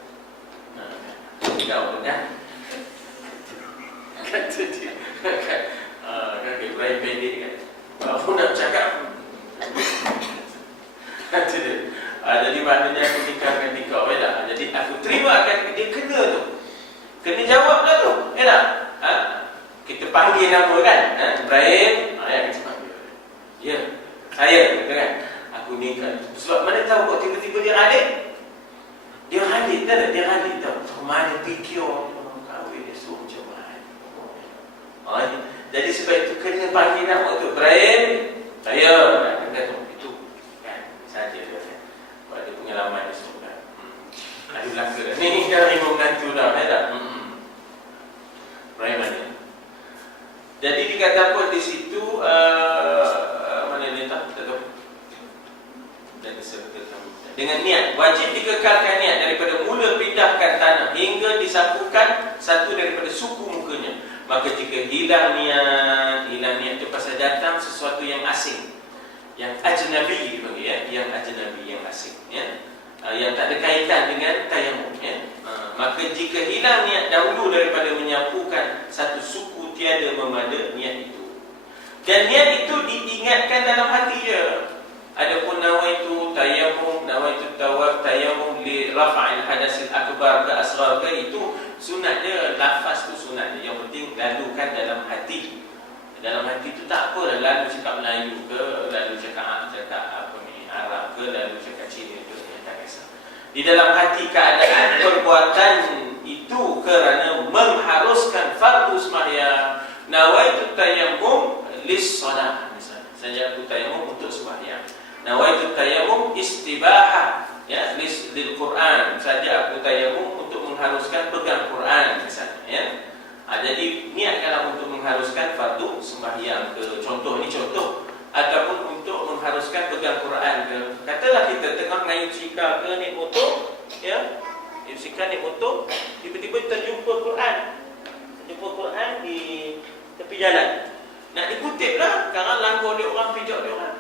Kau kan? Kata dia. Kan Ibrahim pendek kan. Baru nak cakap. Kata dia. Jadi maknanya aku nikahkan kau. Jadi aku terima akan dia kena tu. Kena jawab lah tu. Kita panggil nama kan. Ibrahim. Kita panggil. Ya. Saya kata kan. Aku nikah. Sebab mana tahu kok tiba-tiba dia alik. Dia alik tau. Mana fikir orang kahwin dia suruh macam mana. Jadi sebab itu kena panggil nama tu. Ibrahim. Saya. Kata itu. Kan. Saja dia kan. Ada pengalaman dia suruh kan. Ada belaka. Ni dah imam menantu dah. Ibrahim mana. Jadi dikata apa di situ. Mana dia tak tahu. Dan dengan niat, wajib dikekalkan niat daripada mula pindahkan tanah hingga disapukan satu daripada suku mukanya. Maka jika hilang niat itu pasal datang sesuatu yang asing, yang ajnabi dipanggil ya, yang ajnabi, yang asing ya, yang tak ada kaitan dengan tayamum ya. Maka jika hilang niat dahulu daripada menyapukan satu suku, tiada memada niat itu. Dan niat itu diingatkan dalam hati dia. Adapun nawaitu tayammum, nawaitu tayammum li rafa'il hadasil akbar ke asghar ke, itu sunat dia, lafaz tu sunat dia. Yang penting lalukan dalam hati. Dalam hati tu tak apa, lalu cakap Melayu ke, lalu cakap apa ni, Arab ke, lalu cakap Cina ke, tak kisah. Di dalam hati keadaan perbuatan itu kerana mengharuskan fardu sembahyang. Nawaitu tayammum lis-shalah misalnya. Saja aku tayammum untuk sembahyang. Nawaitu tayammum istibahah ya, lil Quran. Saja aku tayammum untuk mengharuskan pegang Quran misalnya ya. Jadi niatkanlah untuk mengharuskan fardu sembahyang ke, contoh ni contoh, ataupun untuk mengharuskan pegang Quran ke. Katalah kita tengah naik cika ke naik motor ya, naik cika naik motor, tiba-tiba terjumpa Quran. Terjumpa Quran di tepi jalan. Nak dikutip lah, sekarang langgar dia orang, pijak dia orang.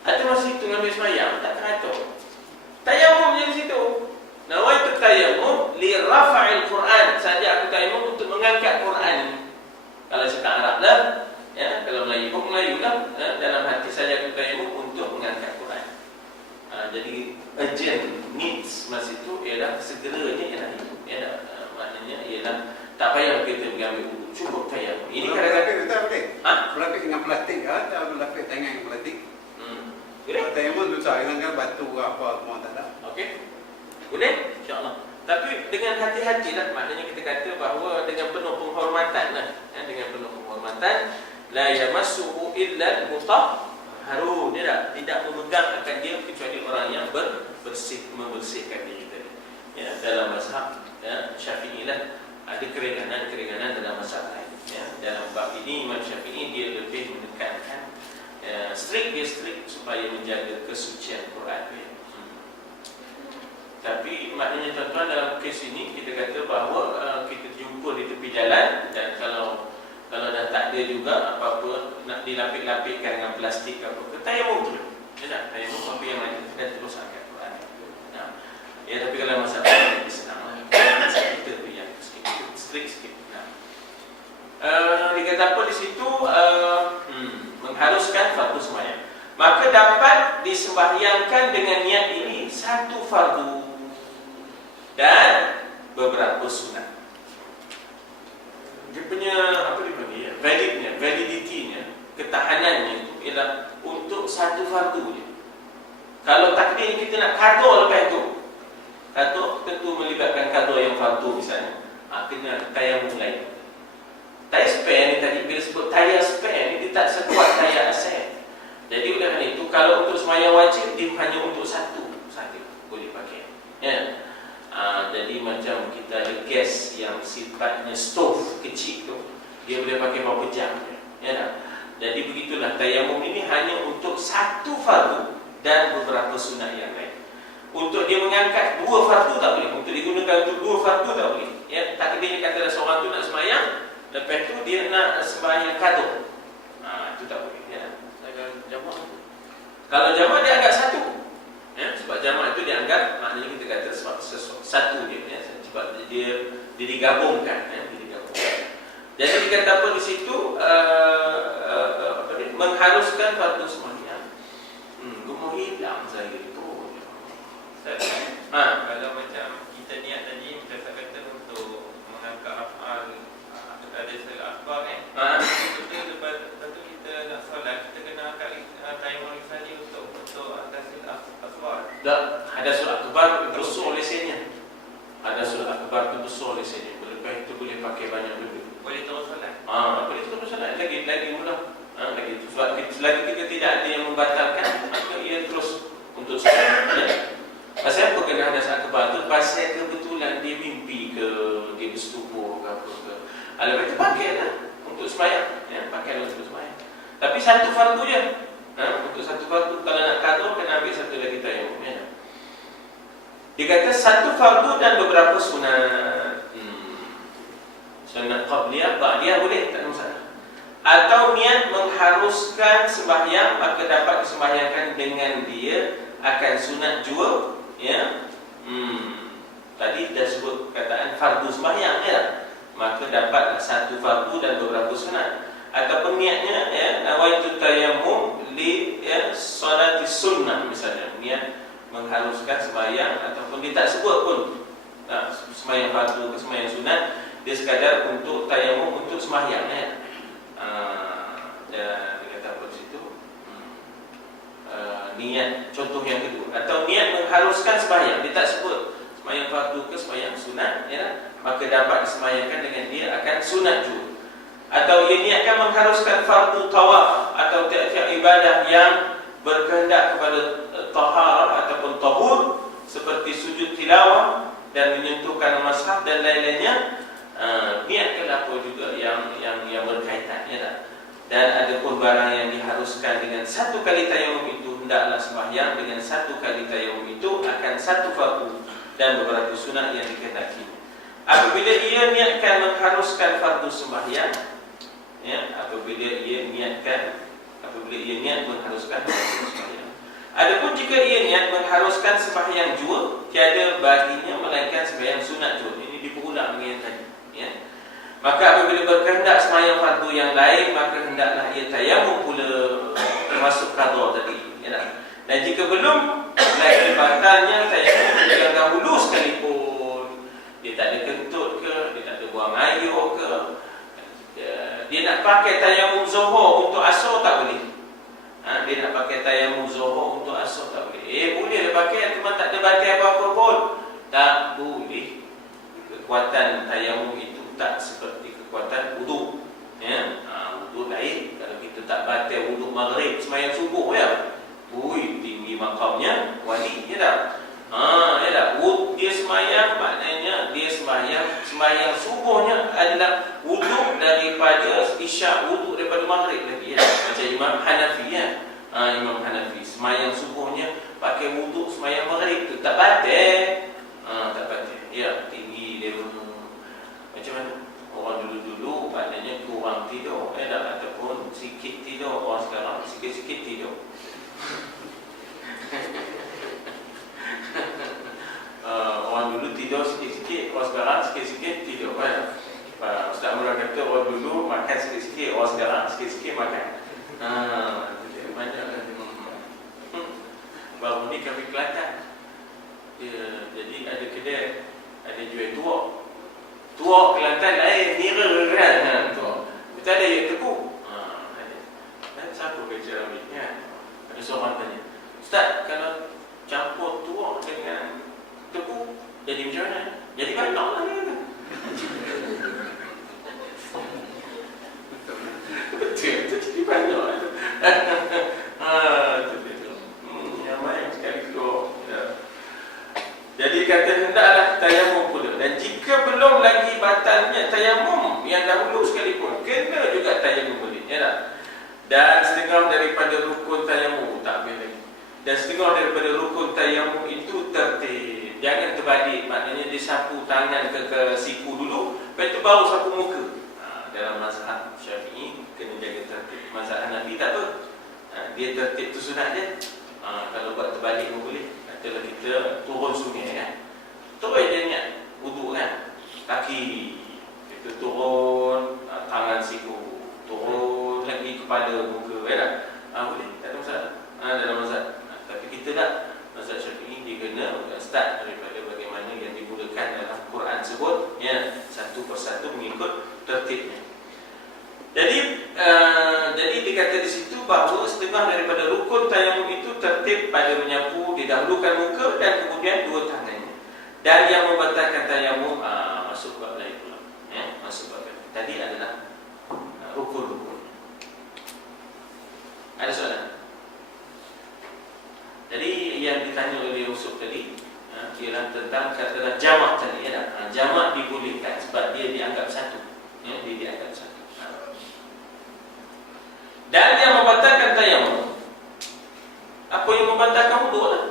Ada masa itu ngambil sembahyang, tak teratur. Tayammum je di situ. Nawaitu tayammum li rafa'il Quran. Saja aku tayammum untuk mengangkat Quran. Kalau cakap Arab lah, ya, kalau Melayu pun Melayu lah. Dalam hati saja aku tayammum untuk mengangkat Quran. Jadi urgent needs masa itu ialah segeranya ialah itu. Maknanya ialah tak payah kita mengambil wudu, cukup tayammum. Ini kadang-kadang kita boleh. Berlapis dengan plastik atau berlapis tangan dengan plastik. Boleh? Tayammum susah, kan batu ke apa semua tak ada. Okey. Boleh? InsyaAllah. Tapi dengan hati-hatilah, maknanya kita kata bahawa dengan penuh penghormatan lah. Dengan penuh penghormatan, la yamassuhu illa al-mutahharun. Dia tidak memegang akan dia kecuali orang yang membersihkan diri tadi. Ya, dalam mazhab ya, Syafi'i lah ada keringanan dalam mazhab lain. Ya, dalam bab ini Imam Syafi'i dia lebih menekankan strict supaya menjaga kesucian Quran ya. Tapi maknanya tuan-tuan dalam kes ini kita kata bahawa kita jumpa di tepi jalan, dan kalau dah tak ada juga apa-apa nak dilapik-lapikkan dengan plastik apa ke, tayammum tu. Ya tak? Tayammum apa yang lain dan terus angkat Quran. Nah, ya tapi kalau masalah lebih senang lah. Kita yang strict sikit. Dikata apa di situ? Mengharuskan fardu sembahyang. Maka dapat disembahyangkan dengan niat ini satu fardu dan beberapa sunat. Dia punya apa dipanggil? Validity-nya, ketahanannya itu ialah untuk satu fardu je. Kalau takdir kita nak qada lepas tu, qada tentu melibatkan qada yang fardu misalnya. Kena tayammum lain. Tayar spare ni tadi, bila sebut tayar spare ni dia tak sekuat tayar asal. Jadi oleh kerana itu, kalau untuk sembahyang wajib dia hanya untuk satu saja boleh pakai. Ya. Jadi macam kita ada gas yang sifatnya stove kecil tu, dia boleh pakai berapa jam. Ya tak? Jadi begitulah tayammum ini hanya untuk satu fardu. dan beberapa sunat yang lain. Untuk dia mengangkat dua fardu tak boleh. Untuk digunakan untuk dua fardu tak boleh. Ya, takdirnya kata seorang tu nak sembahyang, lepas tu dia nak sembahyang qada. Itu tak boleh. Ya. Kalau jamak dia anggap satu. Ya, sebab jamak itu dianggap maknanya kita kata sebab satu dia. Ya, sebab dia digabungkan. Ya, digabungkan. Jadi dikata apa di situ? Mengharuskan fardu sembahyang. Gemuk hilang saya itu. Kalau macam kita niat tadi, kita kata untuk mengangkat af'al ada sel akbar kan. Lepas tu kita nak solat, kita kena angkat tayammum risali untuk atas sel aswar. Dan hadasul akbar besar lesennya. Hadasul akbar itu besar lesennya. Lepas itu boleh pakai banyak dulu. Boleh terus solat. Boleh terus solat lagi mudah. Lagi sebab selagi kita tidak ada yang membatalkan, maka ia terus untuk solat. Ya. Pasal apa kena hadas akbar tu? Pasal kebetulan dia mimpi ke, dia bersetubuh ke apa ke. Lepas itu pakailah untuk sembahyang. Ya, pakailah untuk sembahyang. Tapi satu fardu je. Untuk satu fardu, kalau nak qada kena ambil satu lagi tayammum. Ya. Dia kata satu fardu dan beberapa sunat. Sunat qabliyah, ba'diyah boleh, tak ada masalah. Atau niat mengharuskan sembahyang, maka dapat disembahyangkan dengan dia akan sunat jua. Ya, tadi dah sebut kataan fardu sembahyang, ya, maka dapatlah satu fardu dan beberapa sunat. Ataupun niatnya, ya, nawaitu tayammum li salati sunnah misalnya, niat mengharuskan sembahyang, ataupun dia tak sebut pun sembahyang fardu ke sembahyang sunat, dia sekadar untuk tayammum untuk sembahyang, ya. Dan dia kata apa di situ? Niat contoh yang kedua, atau niat mengharuskan sembahyang, dia tak sebut sembahyang fardu ke sembahyang sunat, ya, maka dapat disembahyangkan dengan dia akan sunat juga. Atau ia niatkan mengharuskan fardu tawaf atau tiap-tiap ibadah yang berkehendak kepada taharah ataupun tahur, seperti sujud tilawah dan menyentuhkan mushaf dan lain-lainnya. Niatkan apa juga yang berkaitan, ya. Dan ada pun barang yang diharuskan dengan satu kali tayammum itu hendaklah sembahyang dengan satu kali tayammum itu akan satu fardu dan beberapa sunat yang dikehendakinya. Apabila ia niatkan mengharuskan fardu sembahyang, ya, apabila ia niat mengharuskan fardu sembahyang. Adapun jika ia niat mengharuskan sembahyang jua, tiada baginya melainkan sembahyang sunat jua. Ini diperulang dengan yang tadi, ya. Maka apabila berkehendak sembahyang fardu yang lain, maka hendaklah ia tayammum pula termasuk qada tadi, ya. Dan jika belum lagi batalnya tayammum yang dahulu sekalipun, dia tak ada kentut ke, dia tak ada buang air ke, dia nak pakai tayammum zuhur untuk asar tak boleh. Dia nak pakai tayammum zuhur untuk asar tak boleh. Boleh dia pakai, cuma tak ada batal apa-apa pun. Tak boleh. Kekuatan tayammum itu tak seperti kekuatan wuduk, ya. Wuduk lain. Kalau kita tak batal wuduk maghrib sembahyang subuh, ya, tinggi makamnya wali, ya tak? Ya tak? Dia sembahyang, maknanya dia sembahyang subuhnya adalah wuduk daripada isyak, wuduk daripada maghrib lagi, ya. Macam Imam Hanafi, ya. Imam Hanafi sembahyang subuhnya pakai wuduk sembahyang maghrib tu tak batal. Tak batal. Ya, tinggi dia. Macam mana? Orang dulu-dulu maknanya kurang tidur, ataupun sikit tidur. Orang sekarang sikit-sikit tidur. Orang dulu tidur sikit-sikit, orang sekarang sikit-sikit tidur, kan? Ustaz Murad kata orang dulu makan sikit-sikit, orang sekarang sikit-sikit makan. Banyak lah. Baru ni kami Kelantan, jadi ada kedai, ada jual tuak. Tuak Kelantan lain, mirror kan, tuak. Kita ada yang tepu. Ada. Siapa kerja ni, kan? Ada seorang tanya, Ustaz, kalau campur tuak dengan tepu, jadi macam mana? Jadi banyak lah, kan? Betul, jadi banyak. Yang baik sekali keluar, ya. Jadi kata hendaklah tayammum pula. Dan jika belum lagi batalnya tayammum yang dahulu sekalipun, kena juga tayammum balik, ya tak? Dan setengah daripada rukun tayammum tak boleh lagi. Dan setengah daripada rukun tayamum itu tertib. Jangan terbalik, maknanya dia sapu tangan ke siku dulu, lepas itu baru sapu muka. Dalam mazhab Syafi'i kena jaga tertib. Mazhab Hanafi tak apa. Dia tertib tu sunat dia. Kalau buat terbalik pun boleh. Katalah kita turun sungai kan, terus dia ingat wuduk kan, kaki kita turun, tangan siku, turun lagi kepala muka kan, boleh, tak ada masalah. Dalam mazhab. Tapi kita tak, mazhab Syafi'i dia kena start daripada bagaimana yang dimulakan dalam Quran sebut, ya, satu persatu mengikut tertibnya. Jadi dikata di situ bahawa setengah daripada rukun tayamum itu tertib pada menyapu, didahulukan muka dan kemudian dua tangannya. Dan yang membatalkan tayamum masuk bab lain pula. Ya, masuk bab lain. Tadi adalah rukun-rukun. Ada soalan? Jadi yang ditanya oleh Yusuf tadi ialah tentang katalah jamak tadi, ya. Jamak dibolehkan sebab dia dianggap satu. Ya, dia dianggap satu. Dan yang membatalkan tayamum, apa yang membatalkan wuduk lah.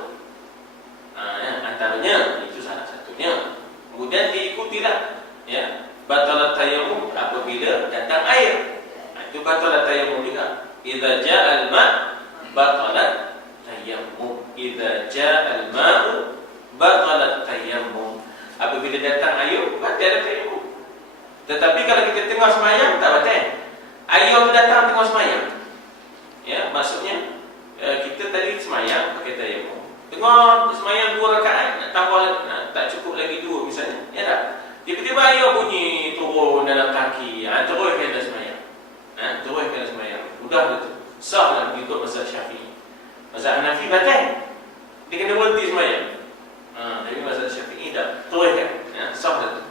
Antaranya itu salah satunya. Kemudian diikutilah, ya, batalat tayamum apabila datang air. Itu batalat tayamum juga. Idza ja'al ma' batalat tayamum. Idza ja'al ma'u batalat tayamum. Apabila datang air, batal tayamum. Tetapi kalau kita tengah sembahyang tak batal. Air datang tengah sembahyang. Ya, maksudnya kita tadi sembahyang pakai tayamum. Tengah sembahyang 2 rakaat, nak tambah tak cukup lagi 2 misalnya. Ya tak? Tiba-tiba air bunyi turun dalam kaki. Teruskan dah sembahyang. Teruskan dah sembahyang. Mudah betul. Sahlah ikut mazhab Syafi'i. Mazhab Hanafi batal. Dia kena berhenti sembahyang. Tapi mazhab Syafi'i dah teruskan. Sah betul.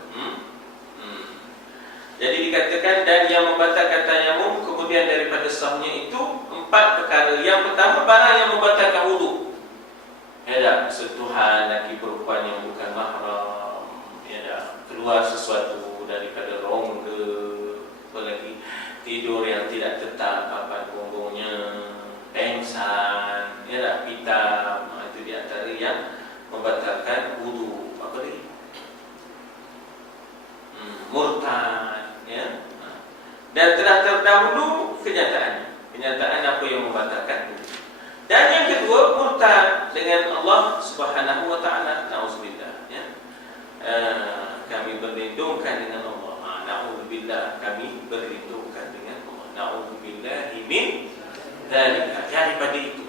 Jadi dikatakan dan yang membatalkan tayamum kemudian daripada sahnya itu 4 perkara. Yang pertama, barang yang membatalkan wuduk. Ya dah, sentuhan laki perempuan yang bukan mahram. Ya dah, keluar sesuatu daripada rongga. Apa lagi? Tidur yang tidak tetap papan punggungnya, pengsan, ya dah, pitam. Itu di antara yang membatalkan wuduk. Apa lagi? Murtad, ya. Dan telah terdahulu kenyataan apa yang membatalkan. Dan yang kedua, murtad dengan Allah Subhanahu wa taala. Nauzubillah, ya. Kami berlindungkan dengan Allah. Nauzubillah, kami berlindungkan dengan Allah. Nauzubillahi min dzalika.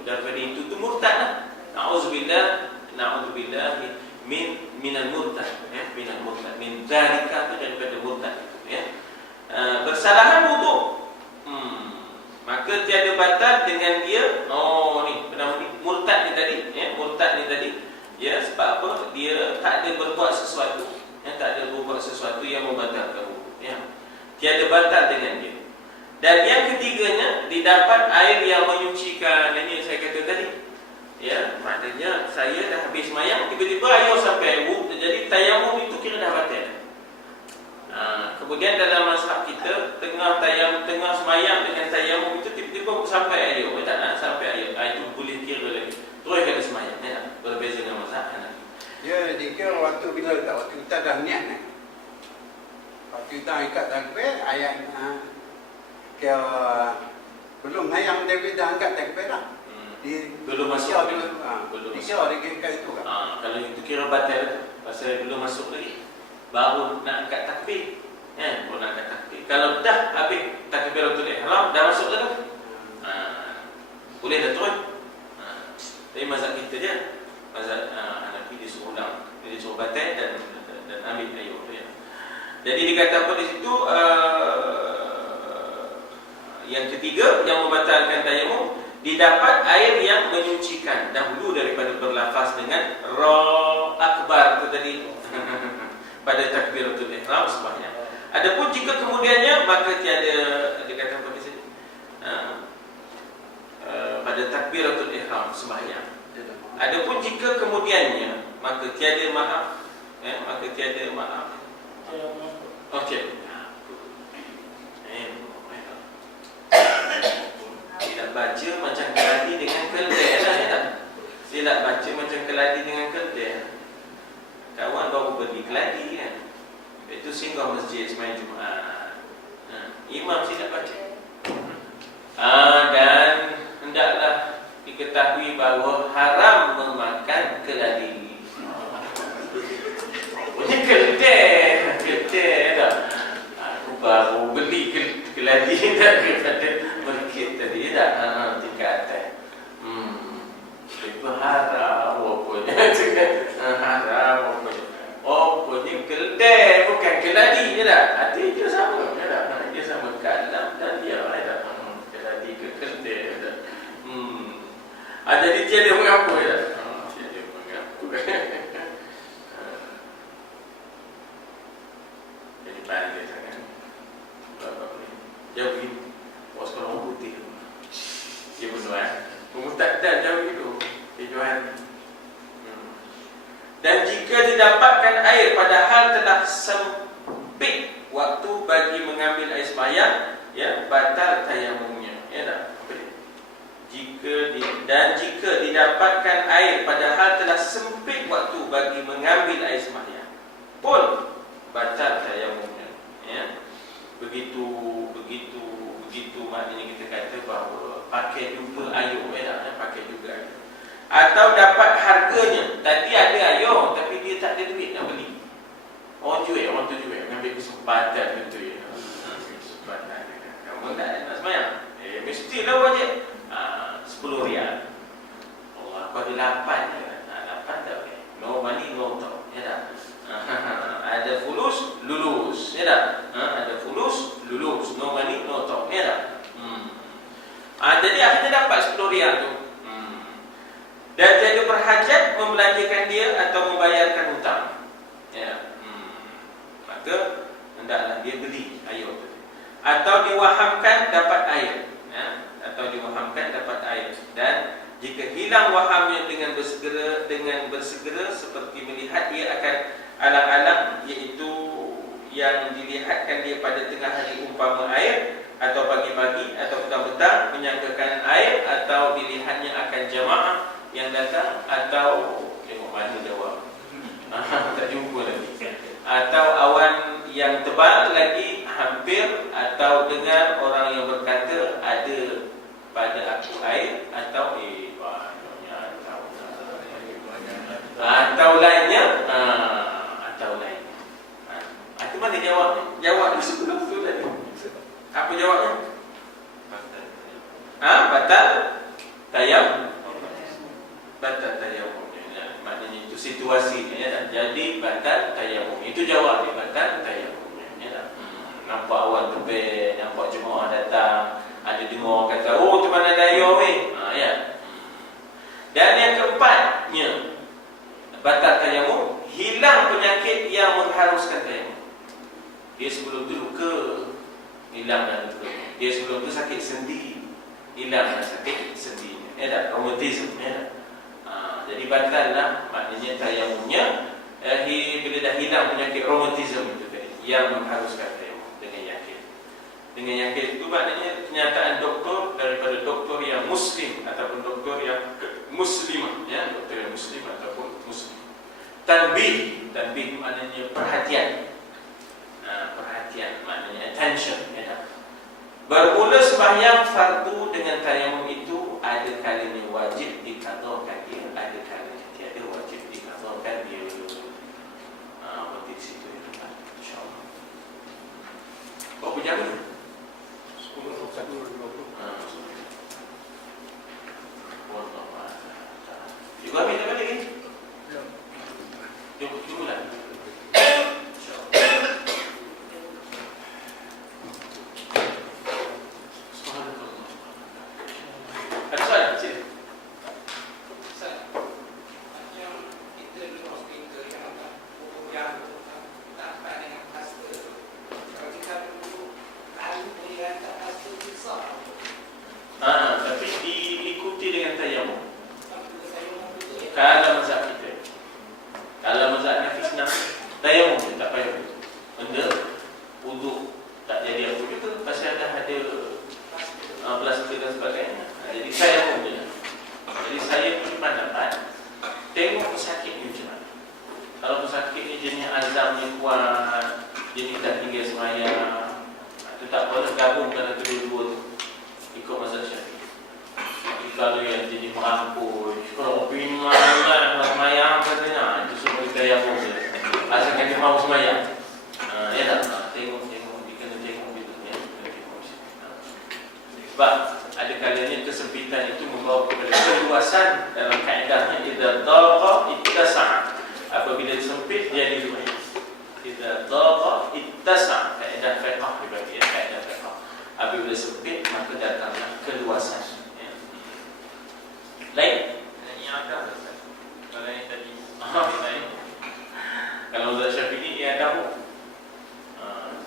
Daripada itu murtad. Nauzubillah, nauzubillahi minal murtad, ya, minal murtad. Min dzalika itu daripada murtad, ya. Bersalahan wuduk. Maka tiada batal dengan dia. Ni bernama ni murtad ni tadi, ya, murtad ni tadi, ya, sebab apa? Dia tak ada berbuat sesuatu, ya, tak ada berbuat sesuatu yang membatalkan wuduk, ya. Tiada batal dengan dia. Dan yang ketiganya, didapat air yang menyucikan. Ini yang saya kata tadi. Ya, maknanya saya dah habis sembahyang, tiba-tiba air sampai wuduk, jadi tayamum itu kira dah batal. Kemudian dalam mazhab kita tengah sembahyang dengan tayamum itu tiba-tiba sampai air, tak sampai air. Itu boleh kira lagi. Terus kena sembahyang, ya. Berbeza dengan mazhab Hanafi. Ya, dikira waktu bila tak, waktu kita dah niat ni. Waktu kita angkat takbir, ayat kira belum hayang David dah angkat takbir dah. Belum masuk lagi. Dikira dia itu kan. Kalau itu kira batal, pasal belum masuk lagi. Baru nak angkat takbir, ya, baru nak angkat takbir. Kalau dah habis takbiratul ihram, dah masuk dah. Boleh dah turun. Tapi mazhab kita je, mazhab Hanafi dia suruh ulang, dia suruh batal dan ambil air, ya. Jadi dikata apa di situ? Yang ketiga yang membatalkan tayamum, didapat air yang menyucikan dahulu daripada berlafaz dengan Ra Akbar itu tadi. Pada takbiratul ihram sembahyang. Adapun jika kemudiannya, maka tiada, dikatakan apa di sini? Pada takbiratul ihram sembahyang. Adapun jika kemudiannya, maka tiada maaf, ya, maka tiada maaf. Okey. Tidak baca macam tadi dengan keledai lah, ya. Silap baca tuan masjid sembahyang Jumaat. Imam tidak baca. Dan hendaklah diketahui bahawa haram memakan keladi. Punya kedai dah. Aku baru beli keladi daripada market tadi dah. Tingkat atas. Itu haram rupanya. Haram rupanya. Oh, punya kedai bukan keladi je dah. Hati dia sama je dah. Dia sama kalam dan dia dah. Keladi ke kedai dah. Jadi dia mengaku ya. Dia mengaku. Jadi pandai sangat. Dia begini. Bos kalau putih. Dia benar. Pemutak dan jauh itu. Dia jual. Dan jika didapatkan air padahal telah sempit waktu bagi mengambil air sembahyang, ya, batal tayamumnya. Ya tak? Jika didapatkan air padahal telah sempit waktu bagi mengambil air sembahyang, pun batal tayamumnya. Ya. Begitu maknanya kita kata bahawa pakai jumpa air, ya tak? Pakai juga air. Atau dapat harganya. Tadi ada air tapi dia tak ada duit nak beli. Orang tu jual, ambil kesempatan itu ya. Kesempatan. Kamu tak nak sembahyang? Mestilah wajib. 10 riyal. Allah, kau ada 8 je. 8 tak boleh. No money, no talk. Ya tak? Ada fulus, lulus. Ya tak? Ada fulus, lulus. No money, no talk. Ya tak? Jadi akhirnya dapat 10 riyal tu. Dan tiada berhajat membelanjakan dia atau membayarkan hutang. Ya. Maka hendaklah dia beli air tu. Atau diwahamkan dapat air. Ya. Atau diwahamkan dapat air. Dan jika hilang wahamnya dengan bersegera seperti melihat ia akan alang-alang, iaitu yang dilihatkan dia pada tengah hari umpama air, atau pagi-pagi atau petang-petang menyangkakan air, atau dilihatnya akan jamaah yang datang, atau tengok mana jawab. Tak jumpa lagi. Atau awan yang tebal lagi hampir, atau dengar orang yang berkata ada pada aku air, atau atau lainnya. Itu mana jawabnya? Jawab tu sebelum tu tadi. Apa jawabnya? Batal tayamum. Batal tayamum. Maknanya itu situasinya, ya tak? Jadi batal tayamum. Itu jawab dia, batal tayamum. Ya tak? Nampak awan tebal, nampak jemaah datang, ada dengar kata, oh tu mana ada air weh. Ya. Dan yang keempatnya, batal tayamum, hilang penyakit yang mengharuskan tayamum. Dia sebelum tu luka, hilang dan luka. Dia sebelum tu sakit sendi, hilang dan sakit sendi. Ya tak? Rheumatism. Ya tak? Jadi batal lah maknanya tayamumnya. Bila dah hilang penyakit rheumatism itu tadi, yang mengharuskan tayamum dengan yakin. Dengan yakin itu maknanya kenyataan doktor daripada doktor yang muslim ataupun doktor yang muslimah, ya, doktor yang muslim ataupun muslim. Tanbih maknanya perhatian. Perhatian maknanya attention, ya. Bermula sembahyang fardu dengan tayamum itu ada kalanya wajib diqadhakan dia, ada kalanya tiada wajib diqadhakan dia. Berarti di situ ya, insya-Allah. Berapa jam ni? 10:20. Juga ambil tak balik ni? Belum. Jom lah. Tapi diikuti dengan tayamum. Kalau mazhab kita, kalau mazhab Nafisna, tayamum je, tak payah wudu. Benda wudu tak jadi apa juga, pasal dah ada plaster dan sebagainya. Jadi tayamum je. Jadi saya punya pendapat, tengok pesakit ni macam mana. Kalau pesakit ni jenis azamnya kuat, Jadi tak tinggal semayang. Itu tak boleh gabungkan kedua-dua tu. Ikut mazhab Syafi'i. Jadi kalau yang jadi merampul, kalau pindah semayang katanya, itu semua ditayamum je. Asalkan dia mahu semayang. Ya tak? Tengok, dia kena tengok gitu ya. Sebab ada kalanya kesempitan itu membawa kepada keluasan dalam kaedahnya. Idza daqa ittasa'. Apabila sempit dia diluas. Idza daqa ittasa'. Kaedah fiqh dibagi kaedah fiqh. Apabila sempit maka datanglah keluasan. Ya. Lain? Yang ada kalau yang tadi Lain. Kalau mazhab Syafi'i ia ada.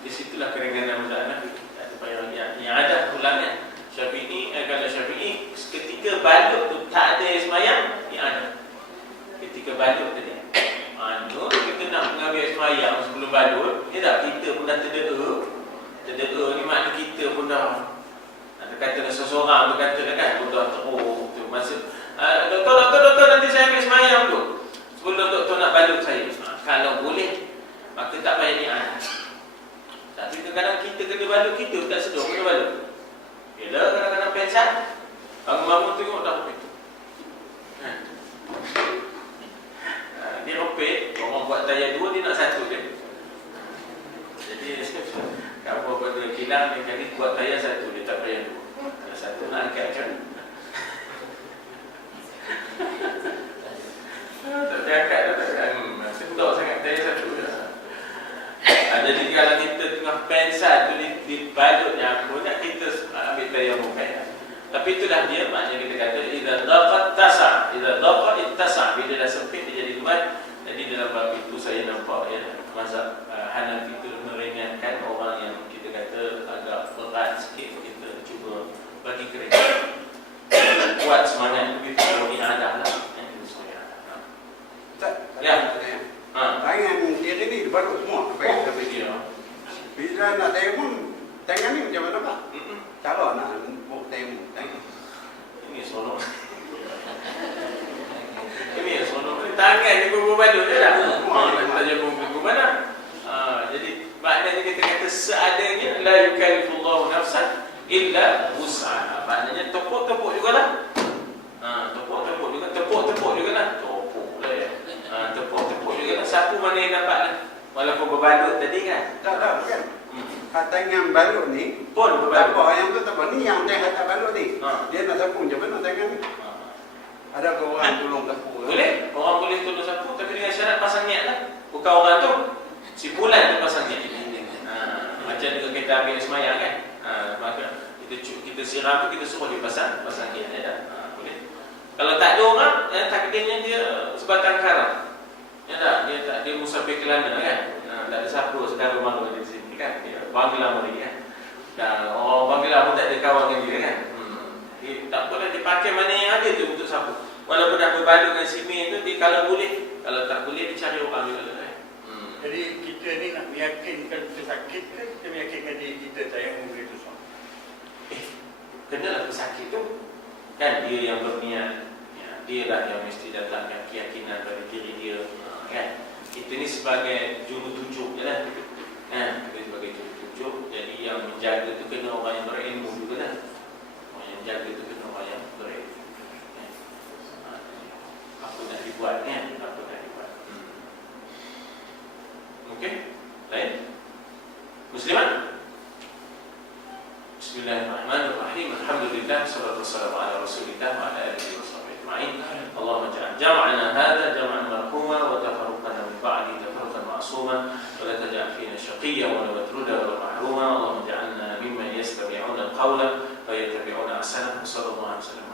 Di situlah keringanan mazhab Hanafi. Yang ada ulangan. Syafi'i, kalau Syafi'i ketika balut tu tak ada semayang, dia ada. Ketika balut tadi. Kita nak mengambil semayang sebelum balut, ni tak, kita pun dah terdera. Terdera ni makna kita pun dah, ada kata seseorang tu kata kan, pun dah teruk tu. Masa, doktor nanti saya ambil semayang tu. Sebelum doktor nak balut saya. Kalau boleh, maka tak payah niat. Tapi kadang-kadang kita kena balut, kita tak sedar kena balut. Bila kadang-kadang pensan, bangun-bangun tengok dah repit. Dia repit, orang buat tayar 2, dia nak 1 je. Jadi, kalau buat 2 kilang, dia kali buat tayar 1, dia tak payah 2. Kalau 1 nak angkat kan? Tak payah angkat dah. Sedap sangat tayar 1 dah. Jadi kalau kita tengah pensan tu dibalut yang pun kita ambil tayamum kan. Tapi itulah dia maknanya kita kata idza daqat tasa'. Idza daqa ittasa'. Bila dah sempit dia jadi luas. Jadi dalam bab itu saya nampak ya mazhab Hanafi itu meringankan orang yang kita kata agak berat sikit, kita cuba bagi keringan. Buat semangat begitu kalau iadah lah. Ya. Tangan dia ni dibalut semua. Bila nak tayamum, tangan ni macam mana Pak? Cara nak buat tayamum tangan. Ini sonok. Ini sonok. Tangan ni guru balut je tak? Tak jaga guru mana? Jadi maknanya kita kata seadanya la yukallifullahu nafsan illa wus'aha. Maknanya tepuk-tepuk jugalah. Tepuk-tepuk juga, tepuk-tepuk jugalah. Tepuk lah ya. Tepuk-tepuk jugalah. Siapa mana yang dapat lah? Walaupun berbalut tadi kan? Tak bukan. Tangan balut ni pun berbalut. Apa yang tu tak apa ni yang dia hantar balut ni. Dia nak sapu macam mana tangan ni? Ada ke orang tolong sapu? Boleh. Orang boleh tolong sapu tapi dengan syarat pasang niat lah. Bukan orang tu si bulan tu pasang niat. Macam juga kita ambil semayang kan. Maka kita siram tu kita suruh dia pasang niat dah. Boleh. Kalau tak ada orang, takdirnya dia sebatang kara. Ya tak, dia musafir kelana kan. Tak ada siapa saudara malu di sini kan. Dia Bangla mereka kan. Dan orang Bangla pun tak ada kawan dengan dia kan. Tak boleh dipakai mana yang ada tu untuk sapu. Walaupun dah berbalut dengan simen tu, dia kalau boleh, kalau tak boleh dicari orang juga kan. Jadi kita ni nak meyakinkan kita sakit ke kita meyakinkan diri kita tayamum begitu semua? Kenalah pesakit tu. Kan dia yang berniat. Dia lah yang mesti datangkan keyakinan pada diri dia. Kan? Kita ni sebagai juru tunjuk je lah. Kita sebagai juru tunjuk. Jadi yang menjaga tu kena orang yang berilmu juga lah. Orang yang jaga tu kena orang yang berilmu. Apa nak dibuat kan? Apa nak dibuat? Okey? Lain? Muslimat? Bismillahirrahmanirrahim. Alhamdulillah. Salatu wassalamu ala rasulillah wa ala alihi wa sahbihi ajma'in. Allahumma ja'al jam'ana hadha jam'an marhuma wa tafarruqana min ba'di tafarruqan ma'suma wa la taj'al fina shaqiyyan wa la matruda wa la mahruma. Allahumma ja'alna mimman yastabi'una al-qawla wa yattabi'una ahsana. Sallallahu alaihi wasallam.